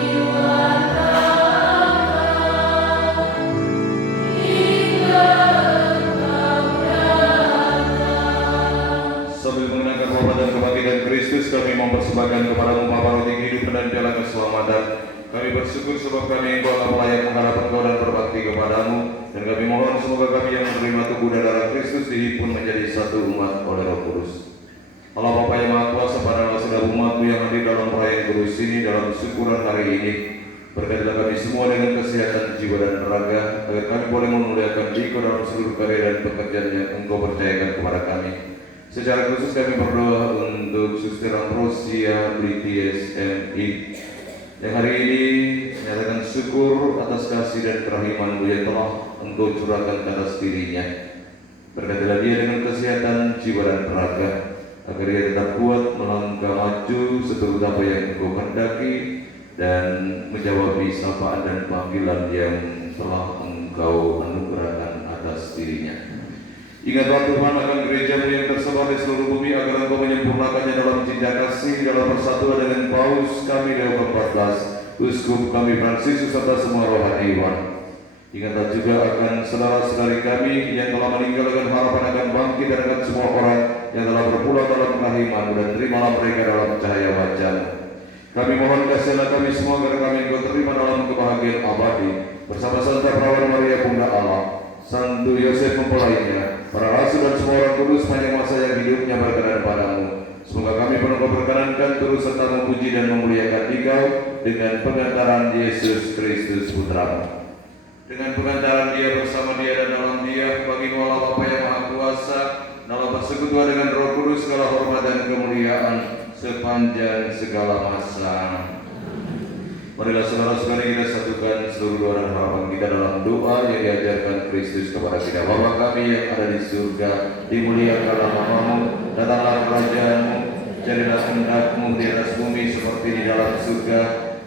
sambil mengenangkan wafat dan kebangkitan Kristus, kami mempersembahkan kepadamu Bapa roti kehidupan dan piala keselamatan. Kami bersyukur sebab kami Engkau telah layak menghadap Engkau dan berbakti kepadamu, dan kami mohon semoga kami yang menerima tubuh dan darah Kristus dihimpun menjadi satu umat oleh Roh Kudus. Allah Bapa yang Maha Kuasa, padalah saudara umat-Mu yang hadir dalam perayaan kudus ini dalam syukuran hari ini. Berkatilah kami semua dengan kesehatan jiwa dan raga, agar kami boleh memuliakan Engkau dalam seluruh karya dan pekerjaan yang Engkau percayakan kepada kami. Secara khusus kami berdoa untuk Suster Ambrosia Blities MI yang hari ini menyatakan syukur atas kasih dan kerahiman-Mu yang telah Engkau curahkan ke atas dirinya. Berkatilah dia dengan kesehatan jiwa dan raga, agar dia tetap kuat melangkah maju seturut apa yang Engkau kehendaki dan menjawab sapaan dan panggilan yang telah Engkau anugerahkan atas dirinya. Ingatlah Tuhan akan gereja-Mu yang tersebar di seluruh bumi, agar Engkau menyempurnakannya dalam cinta kasih, dalam persatuan dengan Paus kami Leo ke-14, Uskup kami Fransiskus serta semua rohaniwan. Ingatlah juga akan saudara-saudari kami yang telah meninggal dengan harapan akan bangkit, dan akan semua orang yang telah berpulang dalam kerahiman-Mu, dan terimalah mereka dalam cahaya wajah-Mu. Kami mohon kasihanlah kami semua agar kami Engkau terima dalam kebahagiaan abadi bersama Santa Perawan Maria Bunda Allah, Santo Yosef mempelainya, para rasul dan semua orang kudus sepanjang masa yang hidupnya berkenan padamu. Semoga kami pun Engkau perkenankan terus serta memuji dan memuliakan Engkau dengan pengantaran Yesus Kristus Putra-Mu. Dengan pengantaran Dia, bersama Dia dan dalam Dia, bagi Allah Bapa yang Maha Kuasa, dalam persekutuan dengan Roh Kudus, segala hormat dan kemuliaan sepanjang segala masa. Marilah saudara-saudari kita satukan seluruh doa dan harapan kita dalam doa yang diajarkan Kristus kepada kita. Bapa kami yang ada di surga, dimuliakanlah nama-Mu, datanglah kerajaan-Mu, jadilah kehendak-Mu di atas bumi seperti di dalam surga.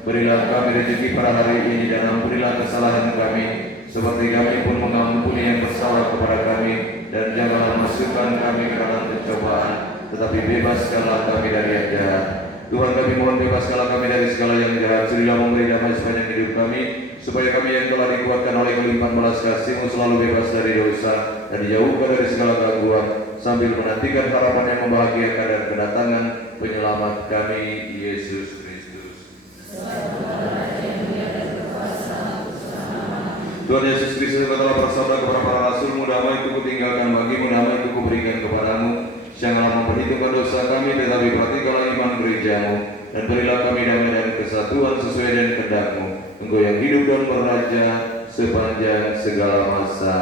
Berilah kami rezeki pada hari ini, dan ampunilah kesalahan kami, seperti kami pun mengampuni yang bersalah kepada kami, dan janganlah masukkan kami ke dalam pencobaan, tetapi bebaskanlah kami dari yang jahat. Tuhan, kami mohon bebaskanlah kami dari segala yang jahat, sudahlah memberi damai sepanjang hidup kami, supaya kami yang telah dikuatkan oleh kelimpahan belas kasih-Mu selalu bebas dari dosa dan dijauhkan dari segala gangguan, sambil menantikan harapan yang membahagiakan dan kedatangan penyelamat kami, Yesus Kristus. Tuhan Yesus Kristus, Engkau telah bersabda kepada para rasul-Mu, damai itu kutinggalkan bagimu, damai itu kuberikan kepadamu. Janganlah memperhitungkan dosa kami, tetapi perhatikanlah iman gereja-Mu, dan berilah kami damai dan kesatuan sesuai dengan kehendak-Mu. Engkau yang hidup dan beraja sepanjang segala masa.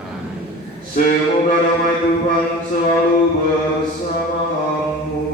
Amin. Semoga damai Tuhan selalu bersamamu.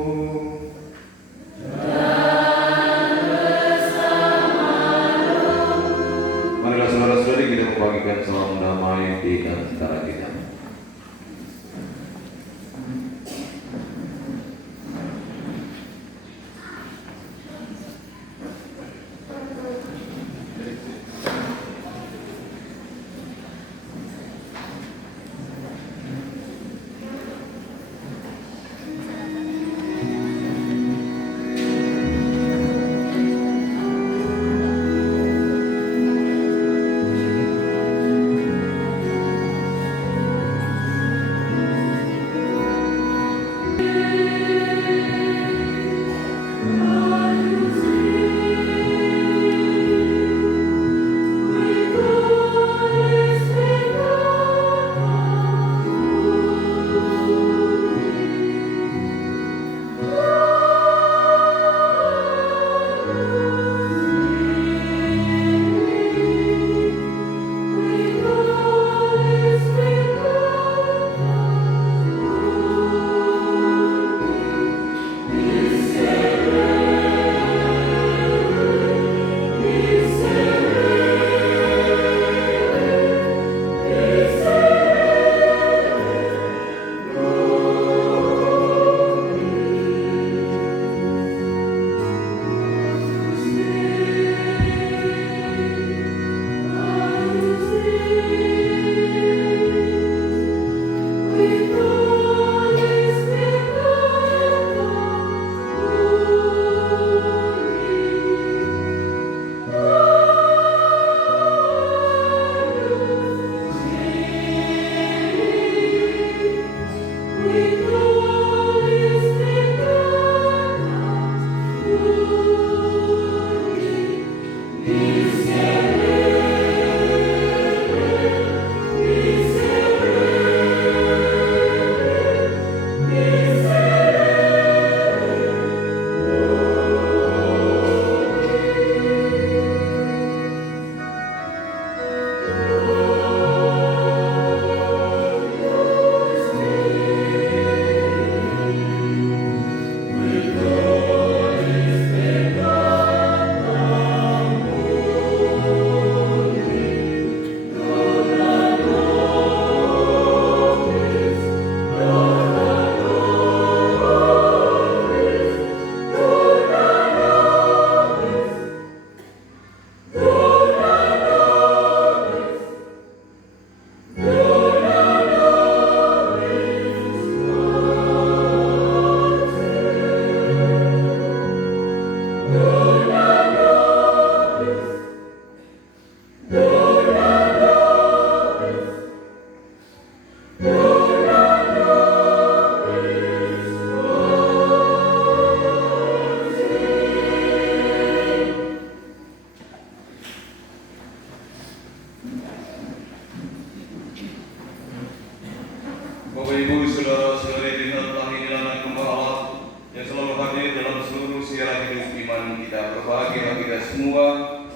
majelis iman kita, berbahagia kita semua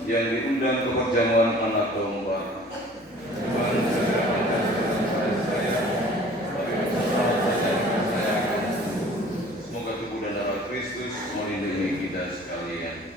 yang diundang ke perjamuan anak domba. Semoga tubuh dan darah Kristus melindungi kita sekalian.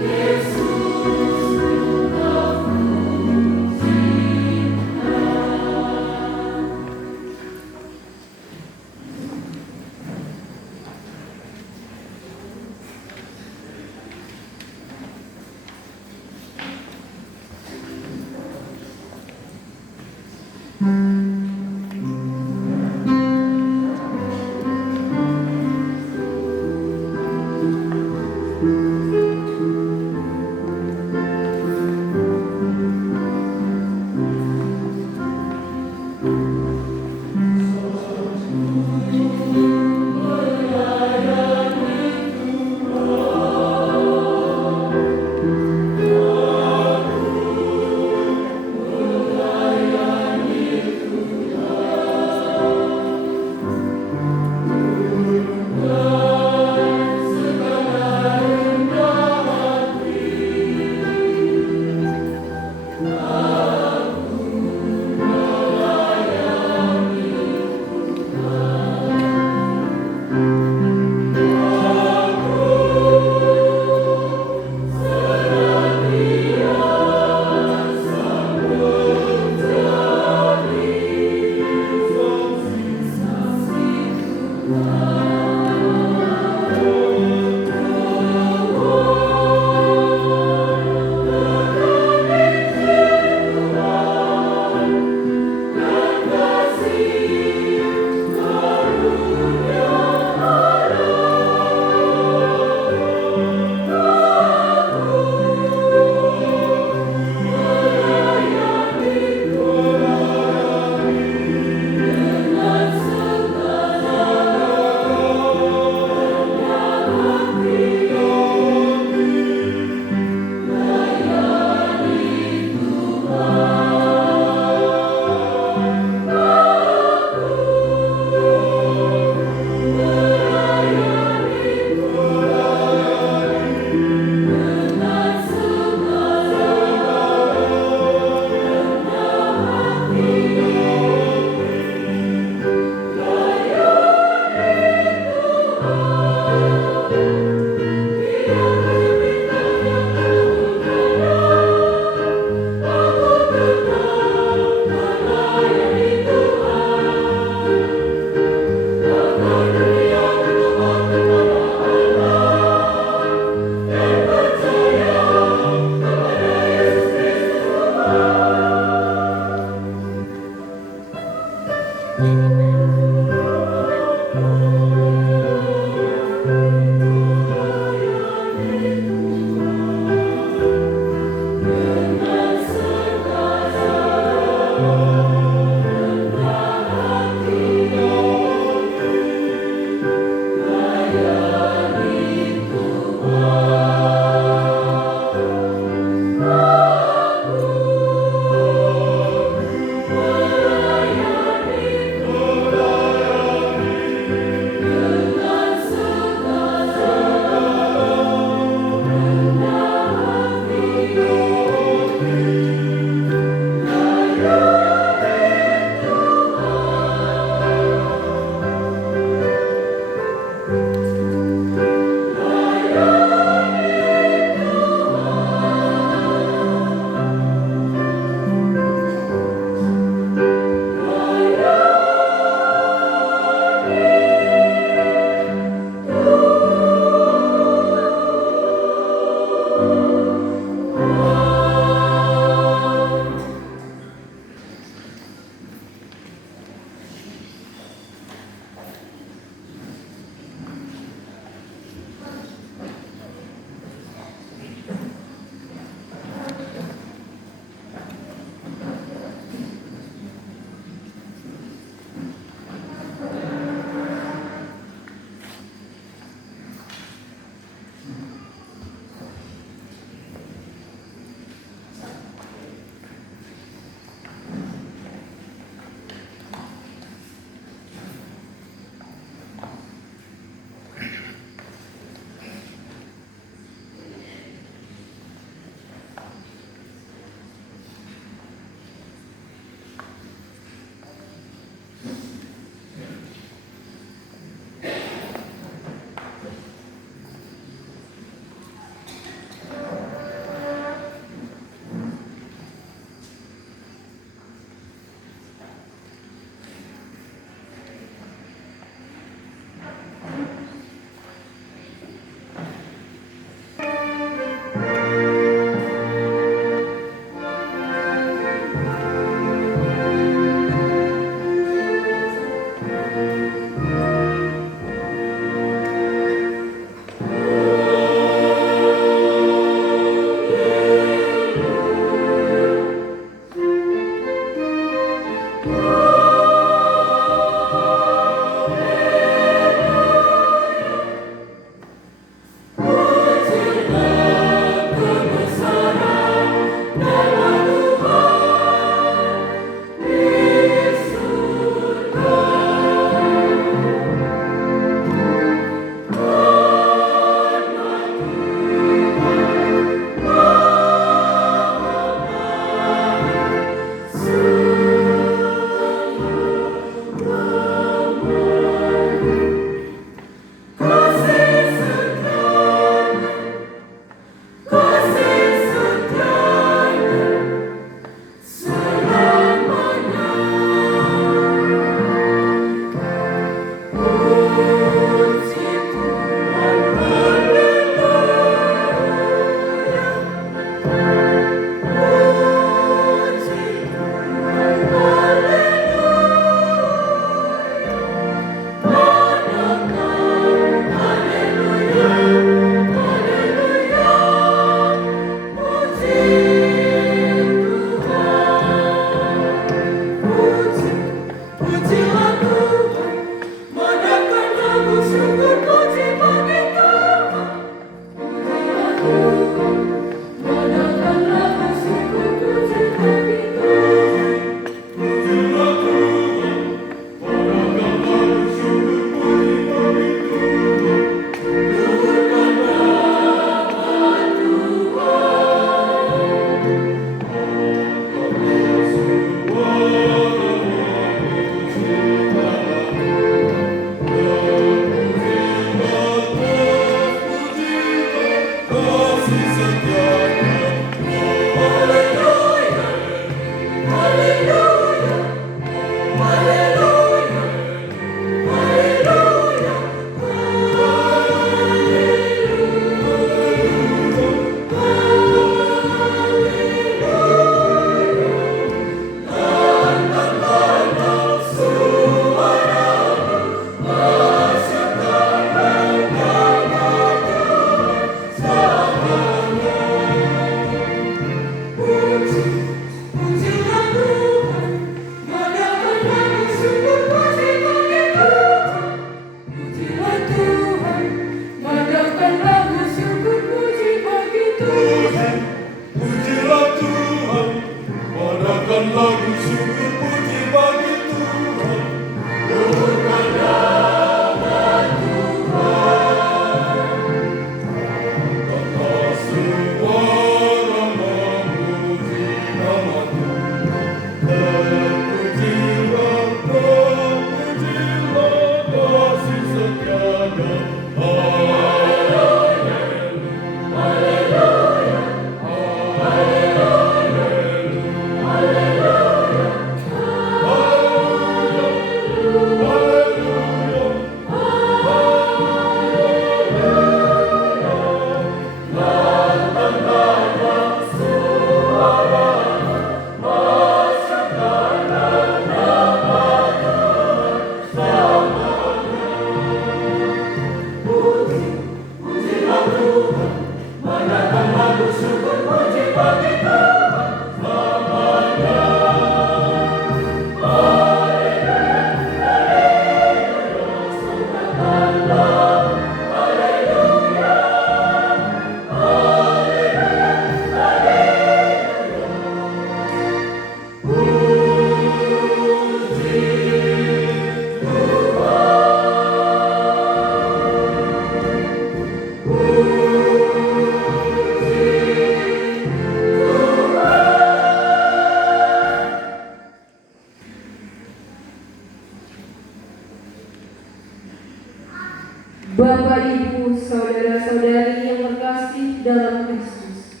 Bapak, Ibu, saudara-saudari yang terkasih dalam Kristus,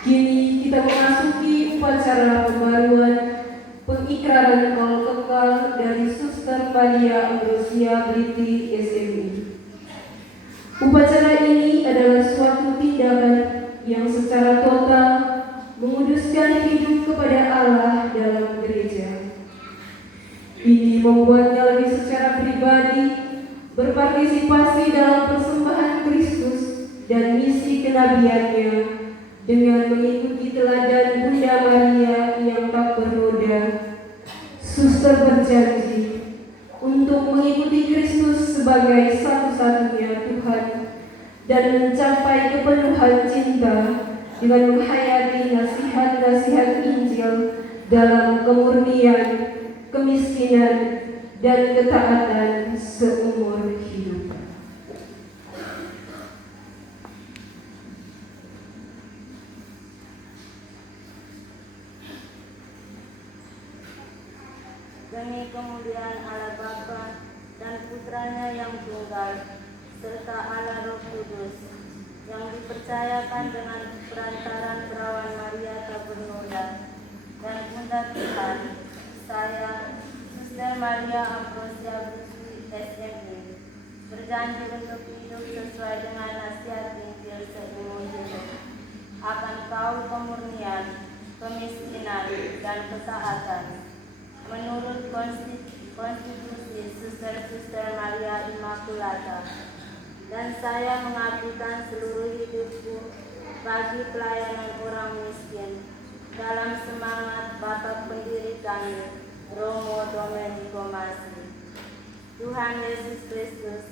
kini kita memasuki upacara pembaruan pengikraran kaul kekal dari Suster Maria Ambrosia Bliti SMI. Upacara ini adalah suatu tindakan yang secara total menguduskan hidup kepada Allah dalam gereja. Ini membuatnya lebih secara pribadi berpartisipasi dalam persembahan Kristus dan misi kenabiannya dengan mengikuti teladan Bunda Maria yang tak bernoda. Suster berjanji untuk mengikuti Kristus sebagai satu-satunya Tuhan dan mencapai kepenuhan cinta dengan menghayati nasihat-nasihat Injil dalam kemurnian, kemiskinan, dan ketaatan seumur hidup. Demi kemuliaan Allah Bapa dan Putranya yang tunggal, serta Allah Roh Kudus, yang dipercayakan dengan perantaran perawan Maria tak bernoda dan Bunda Tuhan, saya, Suster Maria Ambrosia Bliti SMI, berjanji untuk hidup sesuai dengan nasihat Injil seumur hidup, akan kaul kemurnian, kemiskinan, dan ketaatan, menurut konstitusi Suster Maria Immaculata, dan saya mengabdikan seluruh hidupku bagi pelayanan orang miskin dalam semangat Bapa pendiri kami, Romo Domenico Masi. Tuhan Yesus Kristus,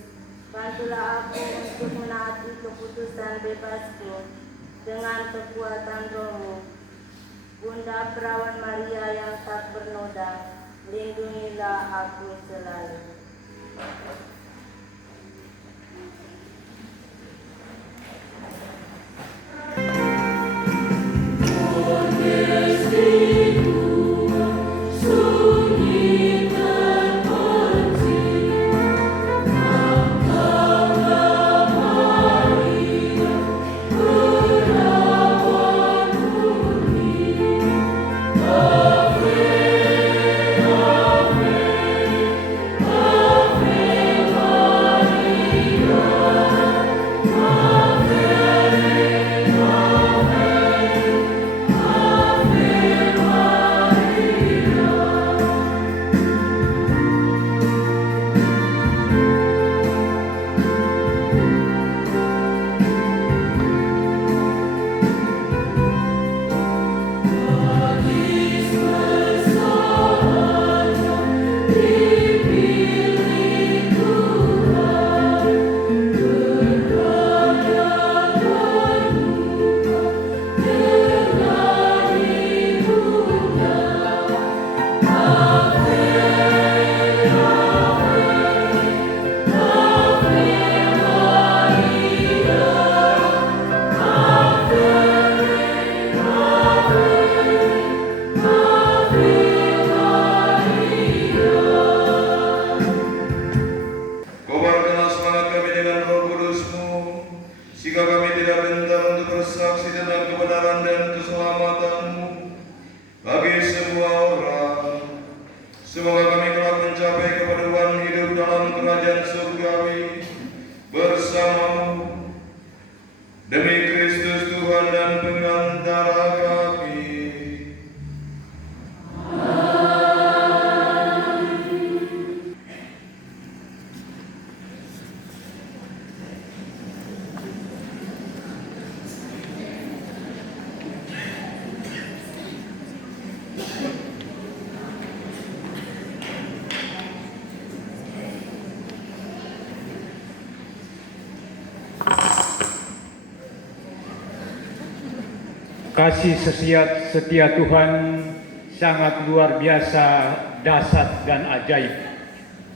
bantulah aku untuk menaati keputusan bebasku dengan kekuatan Romo. Bunda Perawan Maria yang tak bernoda, lindungilah aku selalu. Kasih setia Tuhan sangat luar biasa, dahsyat dan ajaib.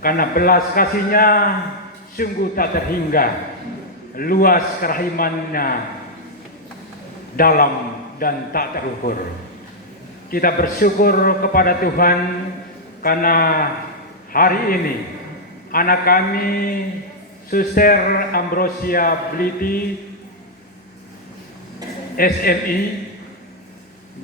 Karena belas kasih-Nya sungguh tak terhingga, luas kerahiman-Nya dalam dan tak terukur. Kita bersyukur kepada Tuhan karena hari ini anak kami Suster Ambrosia Bliti, SMI,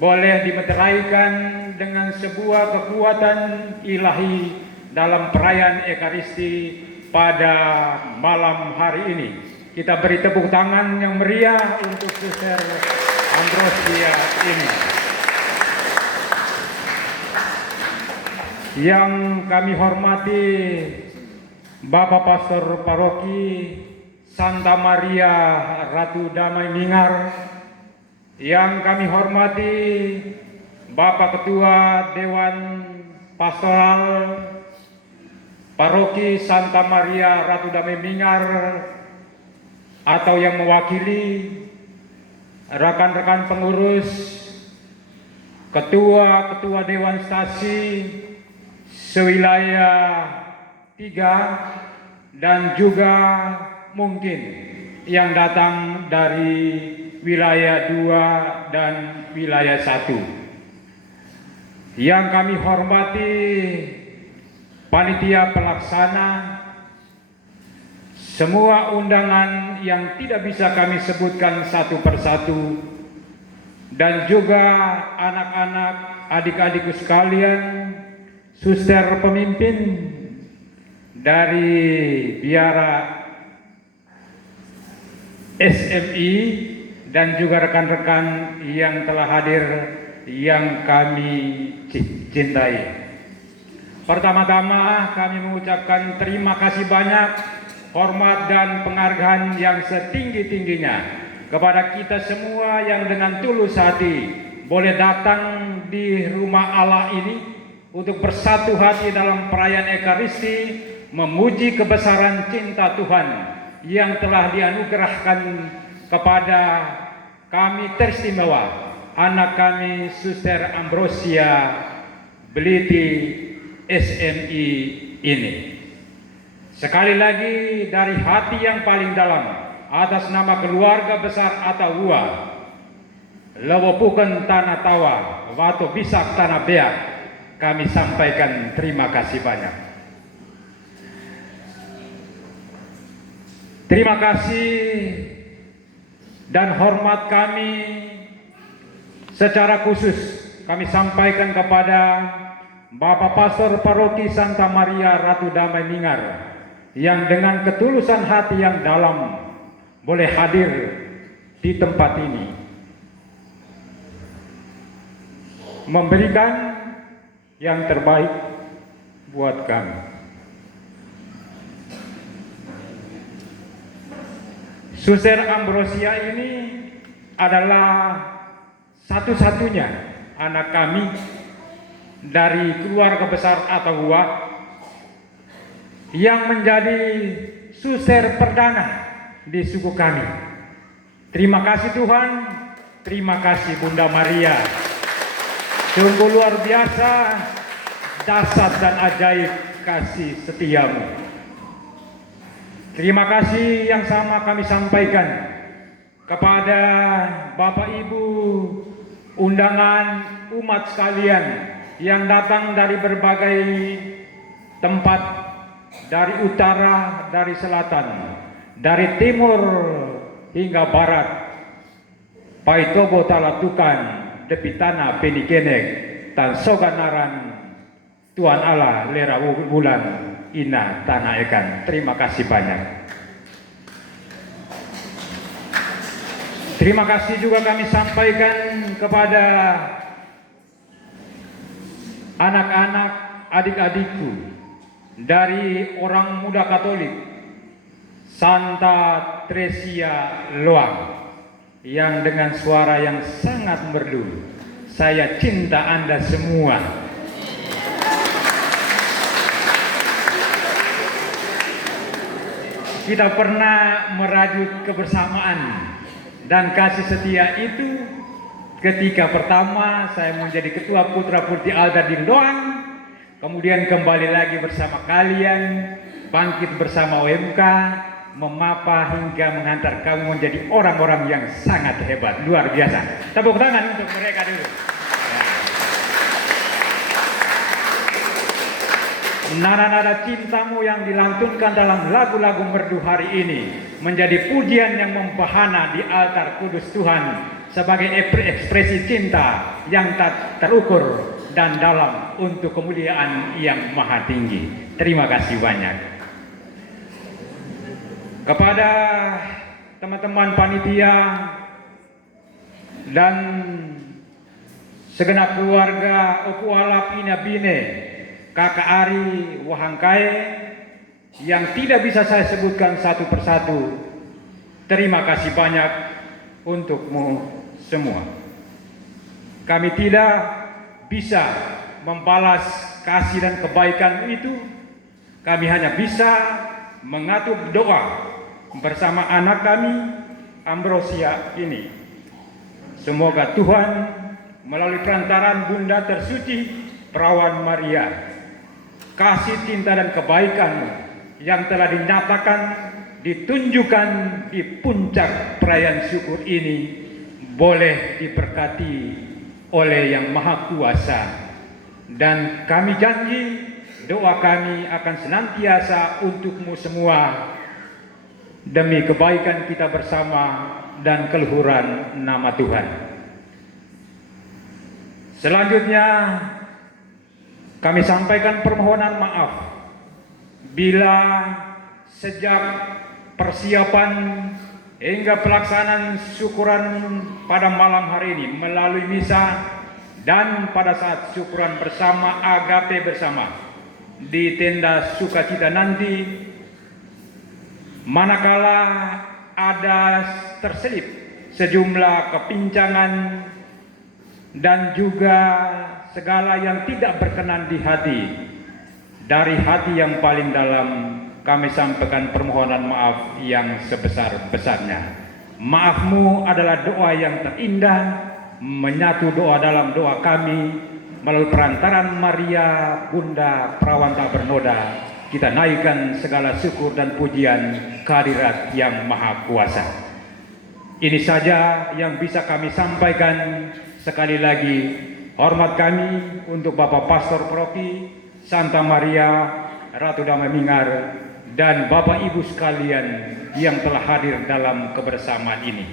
boleh dimeteraikan dengan sebuah kekuatan ilahi dalam perayaan Ekaristi pada malam hari ini. Kita beri tepuk tangan yang meriah untuk Suster Ambrosia ini. Yang kami hormati Bapak Pastor Paroki Santa Maria Ratu Damai Mingar, yang kami hormati Bapak Ketua Dewan Pastoral Paroki Santa Maria Ratu Damai Mingar, atau yang mewakili rekan-rekan pengurus, ketua-ketua Dewan Stasi sewilayah 3, dan juga mungkin yang datang dari wilayah 2 dan wilayah 1. Yang kami hormati panitia pelaksana, semua undangan yang tidak bisa kami sebutkan satu persatu, dan juga anak-anak, adik-adikku sekalian, suster pemimpin dari biara SMI, dan juga rekan-rekan yang telah hadir yang kami cintai. Pertama-tama kami mengucapkan terima kasih banyak, hormat dan penghargaan yang setinggi-tingginya kepada kita semua yang dengan tulus hati boleh datang di rumah Allah ini untuk bersatu hati dalam perayaan Ekaristi, memuji kebesaran cinta Tuhan yang telah dianugerahkan kepada kami teristimewa, anak kami Suster Ambrosia Bliti SMI ini. Sekali lagi dari hati yang paling dalam, atas nama keluarga besar Atawa, Lewopuken Tanah Tawa, Wato Bisak Tanah Beak, kami sampaikan terima kasih banyak. Terima kasih dan hormat kami secara khusus kami sampaikan kepada Bapak Pastor Paroki Santa Maria Ratu Damai Mingar, yang dengan ketulusan hati yang dalam boleh hadir di tempat ini, memberikan yang terbaik buat kami. Suster Ambrosia ini adalah satu-satunya anak kami dari keluarga besar Atawa yang menjadi suster perdana di suku kami. Terima kasih Tuhan, terima kasih Bunda Maria. Sungguh luar biasa dahsyat dan ajaib kasih setiamu. Terima kasih yang sama kami sampaikan kepada Bapak Ibu undangan umat sekalian yang datang dari berbagai tempat, dari utara, dari selatan, dari timur hingga barat. Paitobo talatukan depitana penikenek tan soganaran Tuhan Allah lera bulan ina tanah ekan. Terima kasih banyak. Terima kasih juga kami sampaikan kepada anak-anak, adik-adikku dari orang muda Katolik Santa Tresia Loang, yang dengan suara yang sangat merdu, saya cinta Anda semua. Kita pernah merajut kebersamaan dan kasih setia itu ketika pertama saya menjadi ketua Putra Putri Aldadin Doang, kemudian kembali lagi bersama kalian, bangkit bersama OMK, memapa hingga menghantar kamu menjadi orang-orang yang sangat hebat, luar biasa. Tepuk tangan untuk mereka dulu. nada-nada cintamu yang dilantunkan dalam lagu-lagu merdu hari ini menjadi pujian yang membahana di altar kudus Tuhan sebagai ekspresi cinta yang tak terukur dan dalam untuk kemuliaan yang maha tinggi. Terima kasih banyak. Kepada teman-teman panitia dan segenap keluarga Okualap Inabine, Kakak Ari Wahangkae yang tidak bisa saya sebutkan satu persatu, terima kasih banyak untukmu semua. Kami tidak bisa membalas kasih dan kebaikan itu. Kami hanya bisa mengatur doa bersama anak kami Ambrosia ini. Semoga Tuhan melalui perantaran Bunda tersuci Perawan Maria, kasih cinta dan kebaikan yang telah dinyatakan ditunjukkan di puncak perayaan syukur ini boleh diberkati oleh Yang Maha Kuasa. Dan kami janji doa kami akan senantiasa untukmu semua demi kebaikan kita bersama dan keluhuran nama Tuhan. Selanjutnya kami sampaikan permohonan maaf bila sejak persiapan hingga pelaksanaan syukuran pada malam hari ini melalui misa dan pada saat syukuran bersama agape bersama di tenda sukacita nanti, manakala ada terselip sejumlah kepincangan dan juga segala yang tidak berkenan di hati, dari hati yang paling dalam kami sampaikan permohonan maaf yang sebesar-besarnya. Maafmu adalah doa yang terindah, menyatu doa dalam doa kami melalui perantaran Maria Bunda Perawan Tak Bernoda. Kita naikkan segala syukur dan pujian kehadirat Yang Maha Kuasa. Ini saja yang bisa kami sampaikan. Sekali lagi hormat kami untuk Bapak Pastor Paroki Santa Maria Ratu Damai Mingar dan Bapak Ibu sekalian yang telah hadir dalam kebersamaan ini.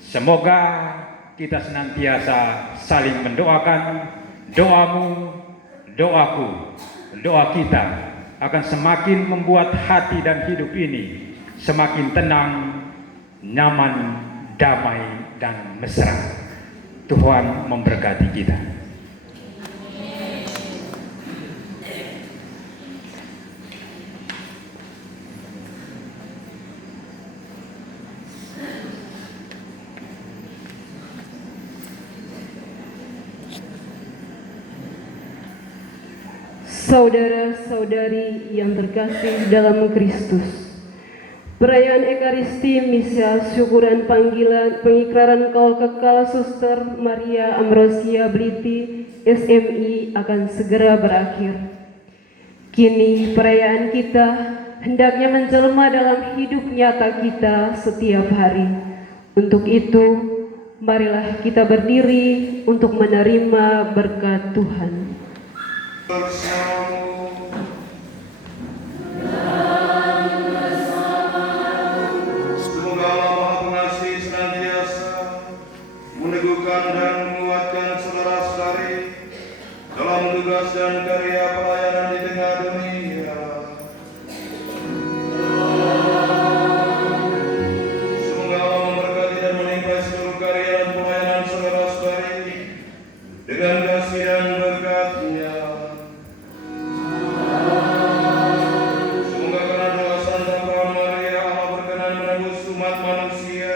Semoga kita senantiasa saling mendoakan. Doamu, doaku, doa kita akan semakin membuat hati dan hidup ini semakin tenang, nyaman, damai, dan mesra. Tuhan memberkati kita. Saudara-saudari yang terkasih dalam Kristus, perayaan Ekaristi Misa Syukuran Panggilan Pengikraran Kaul Kekal Suster Maria Ambrosia Bliti SMI akan segera berakhir. Kini perayaan kita hendaknya menjelma dalam hidup nyata kita setiap hari. Untuk itu, marilah kita berdiri untuk menerima berkat Tuhan. Semoga Allah Maha Pengasih senantiasa meneguhkan dan menguatkan saudara-saudari dalam tugas dan karya pelayanan di tengah dunia. Semoga Allah memberkati dan melimpahi seluruh karya dan pelayanan saudara-saudari dengan kasih dan berkat-Nya. Semoga karena doa Santa Perawan Maria Allah berkenan menebus umat manusia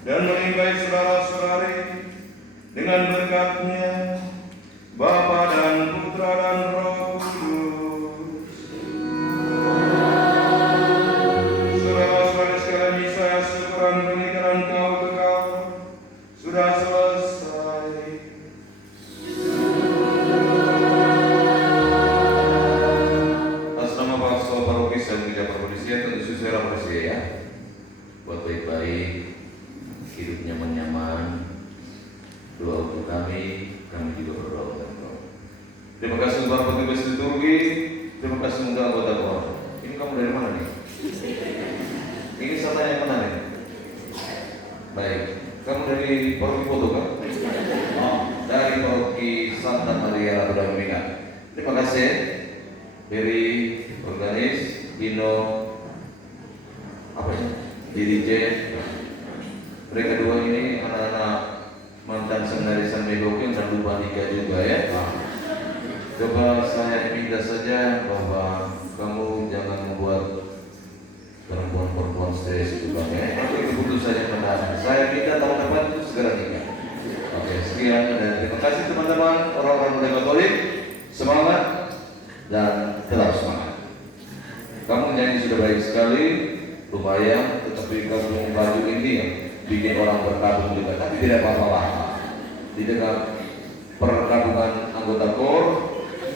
dan melimpahi saudara-saudari dengan berkat-Nya, Bapa dan Putra dan Roh Kudus. Saudara-saudari sekalian, misa syukuran pengikraran Kaul Kekal sudah selesai. Atas nama Pastor Paroki dan Gereja Perpolisian tentu saudara Paroki ya, buat baik-baik, hidup nyaman-nyaman, doa untuk kami juga berdoa untuk Engkau. Terima kasih untuk para petugas liturgi Terima kasih untuk anggota keluarga. Ini kamu dari mana nih? Ini sana yang mana nih? Baik, kamu dari paroki foto kan? Oh, dari paroki Santa Maria Latura Domina. Terima kasih dari organis Dino apa ya? Dirijen. Mereka dua ini anak-anak mantan seminaris San Medokin dan lupa tiga juga ya. Coba saya minta saja bahwa kamu jangan membuat perempuan-perempuan stres itu bang ya. Itu keputusan yang benar. Saya minta tahun depan itu segera nikah. Oke, sekian dan terima kasih teman-teman orang-orang muda Katolik. Semangat dan tetap semangat. Kamu nyanyi sudah baik sekali, lumayan, tetapi kamu baju ini yang bikin orang berkabung juga. Tapi tidak apa-apa lah. Di dekat perkabungan anggota KOR,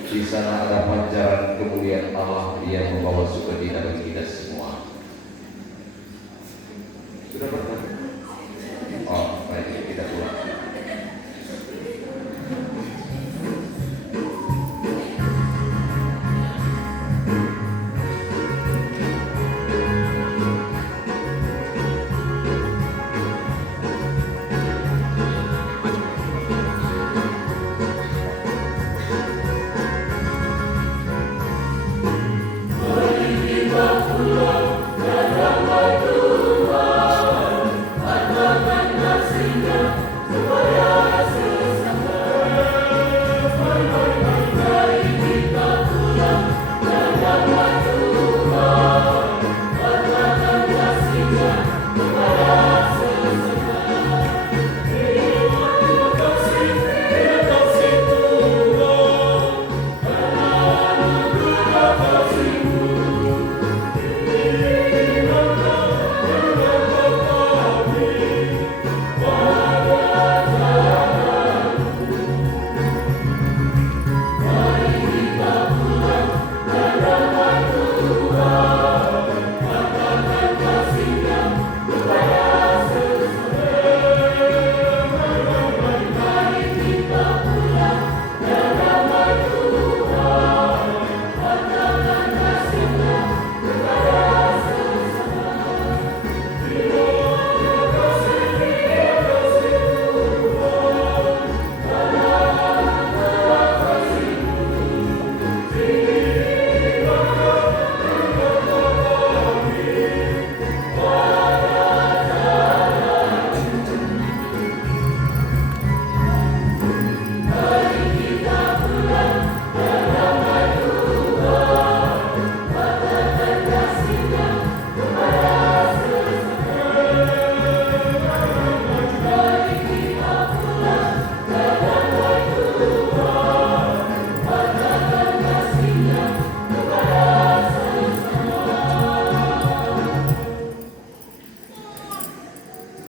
di sana ada pancaran kemuliaan Allah yang membawa sukacita bagi kita semua.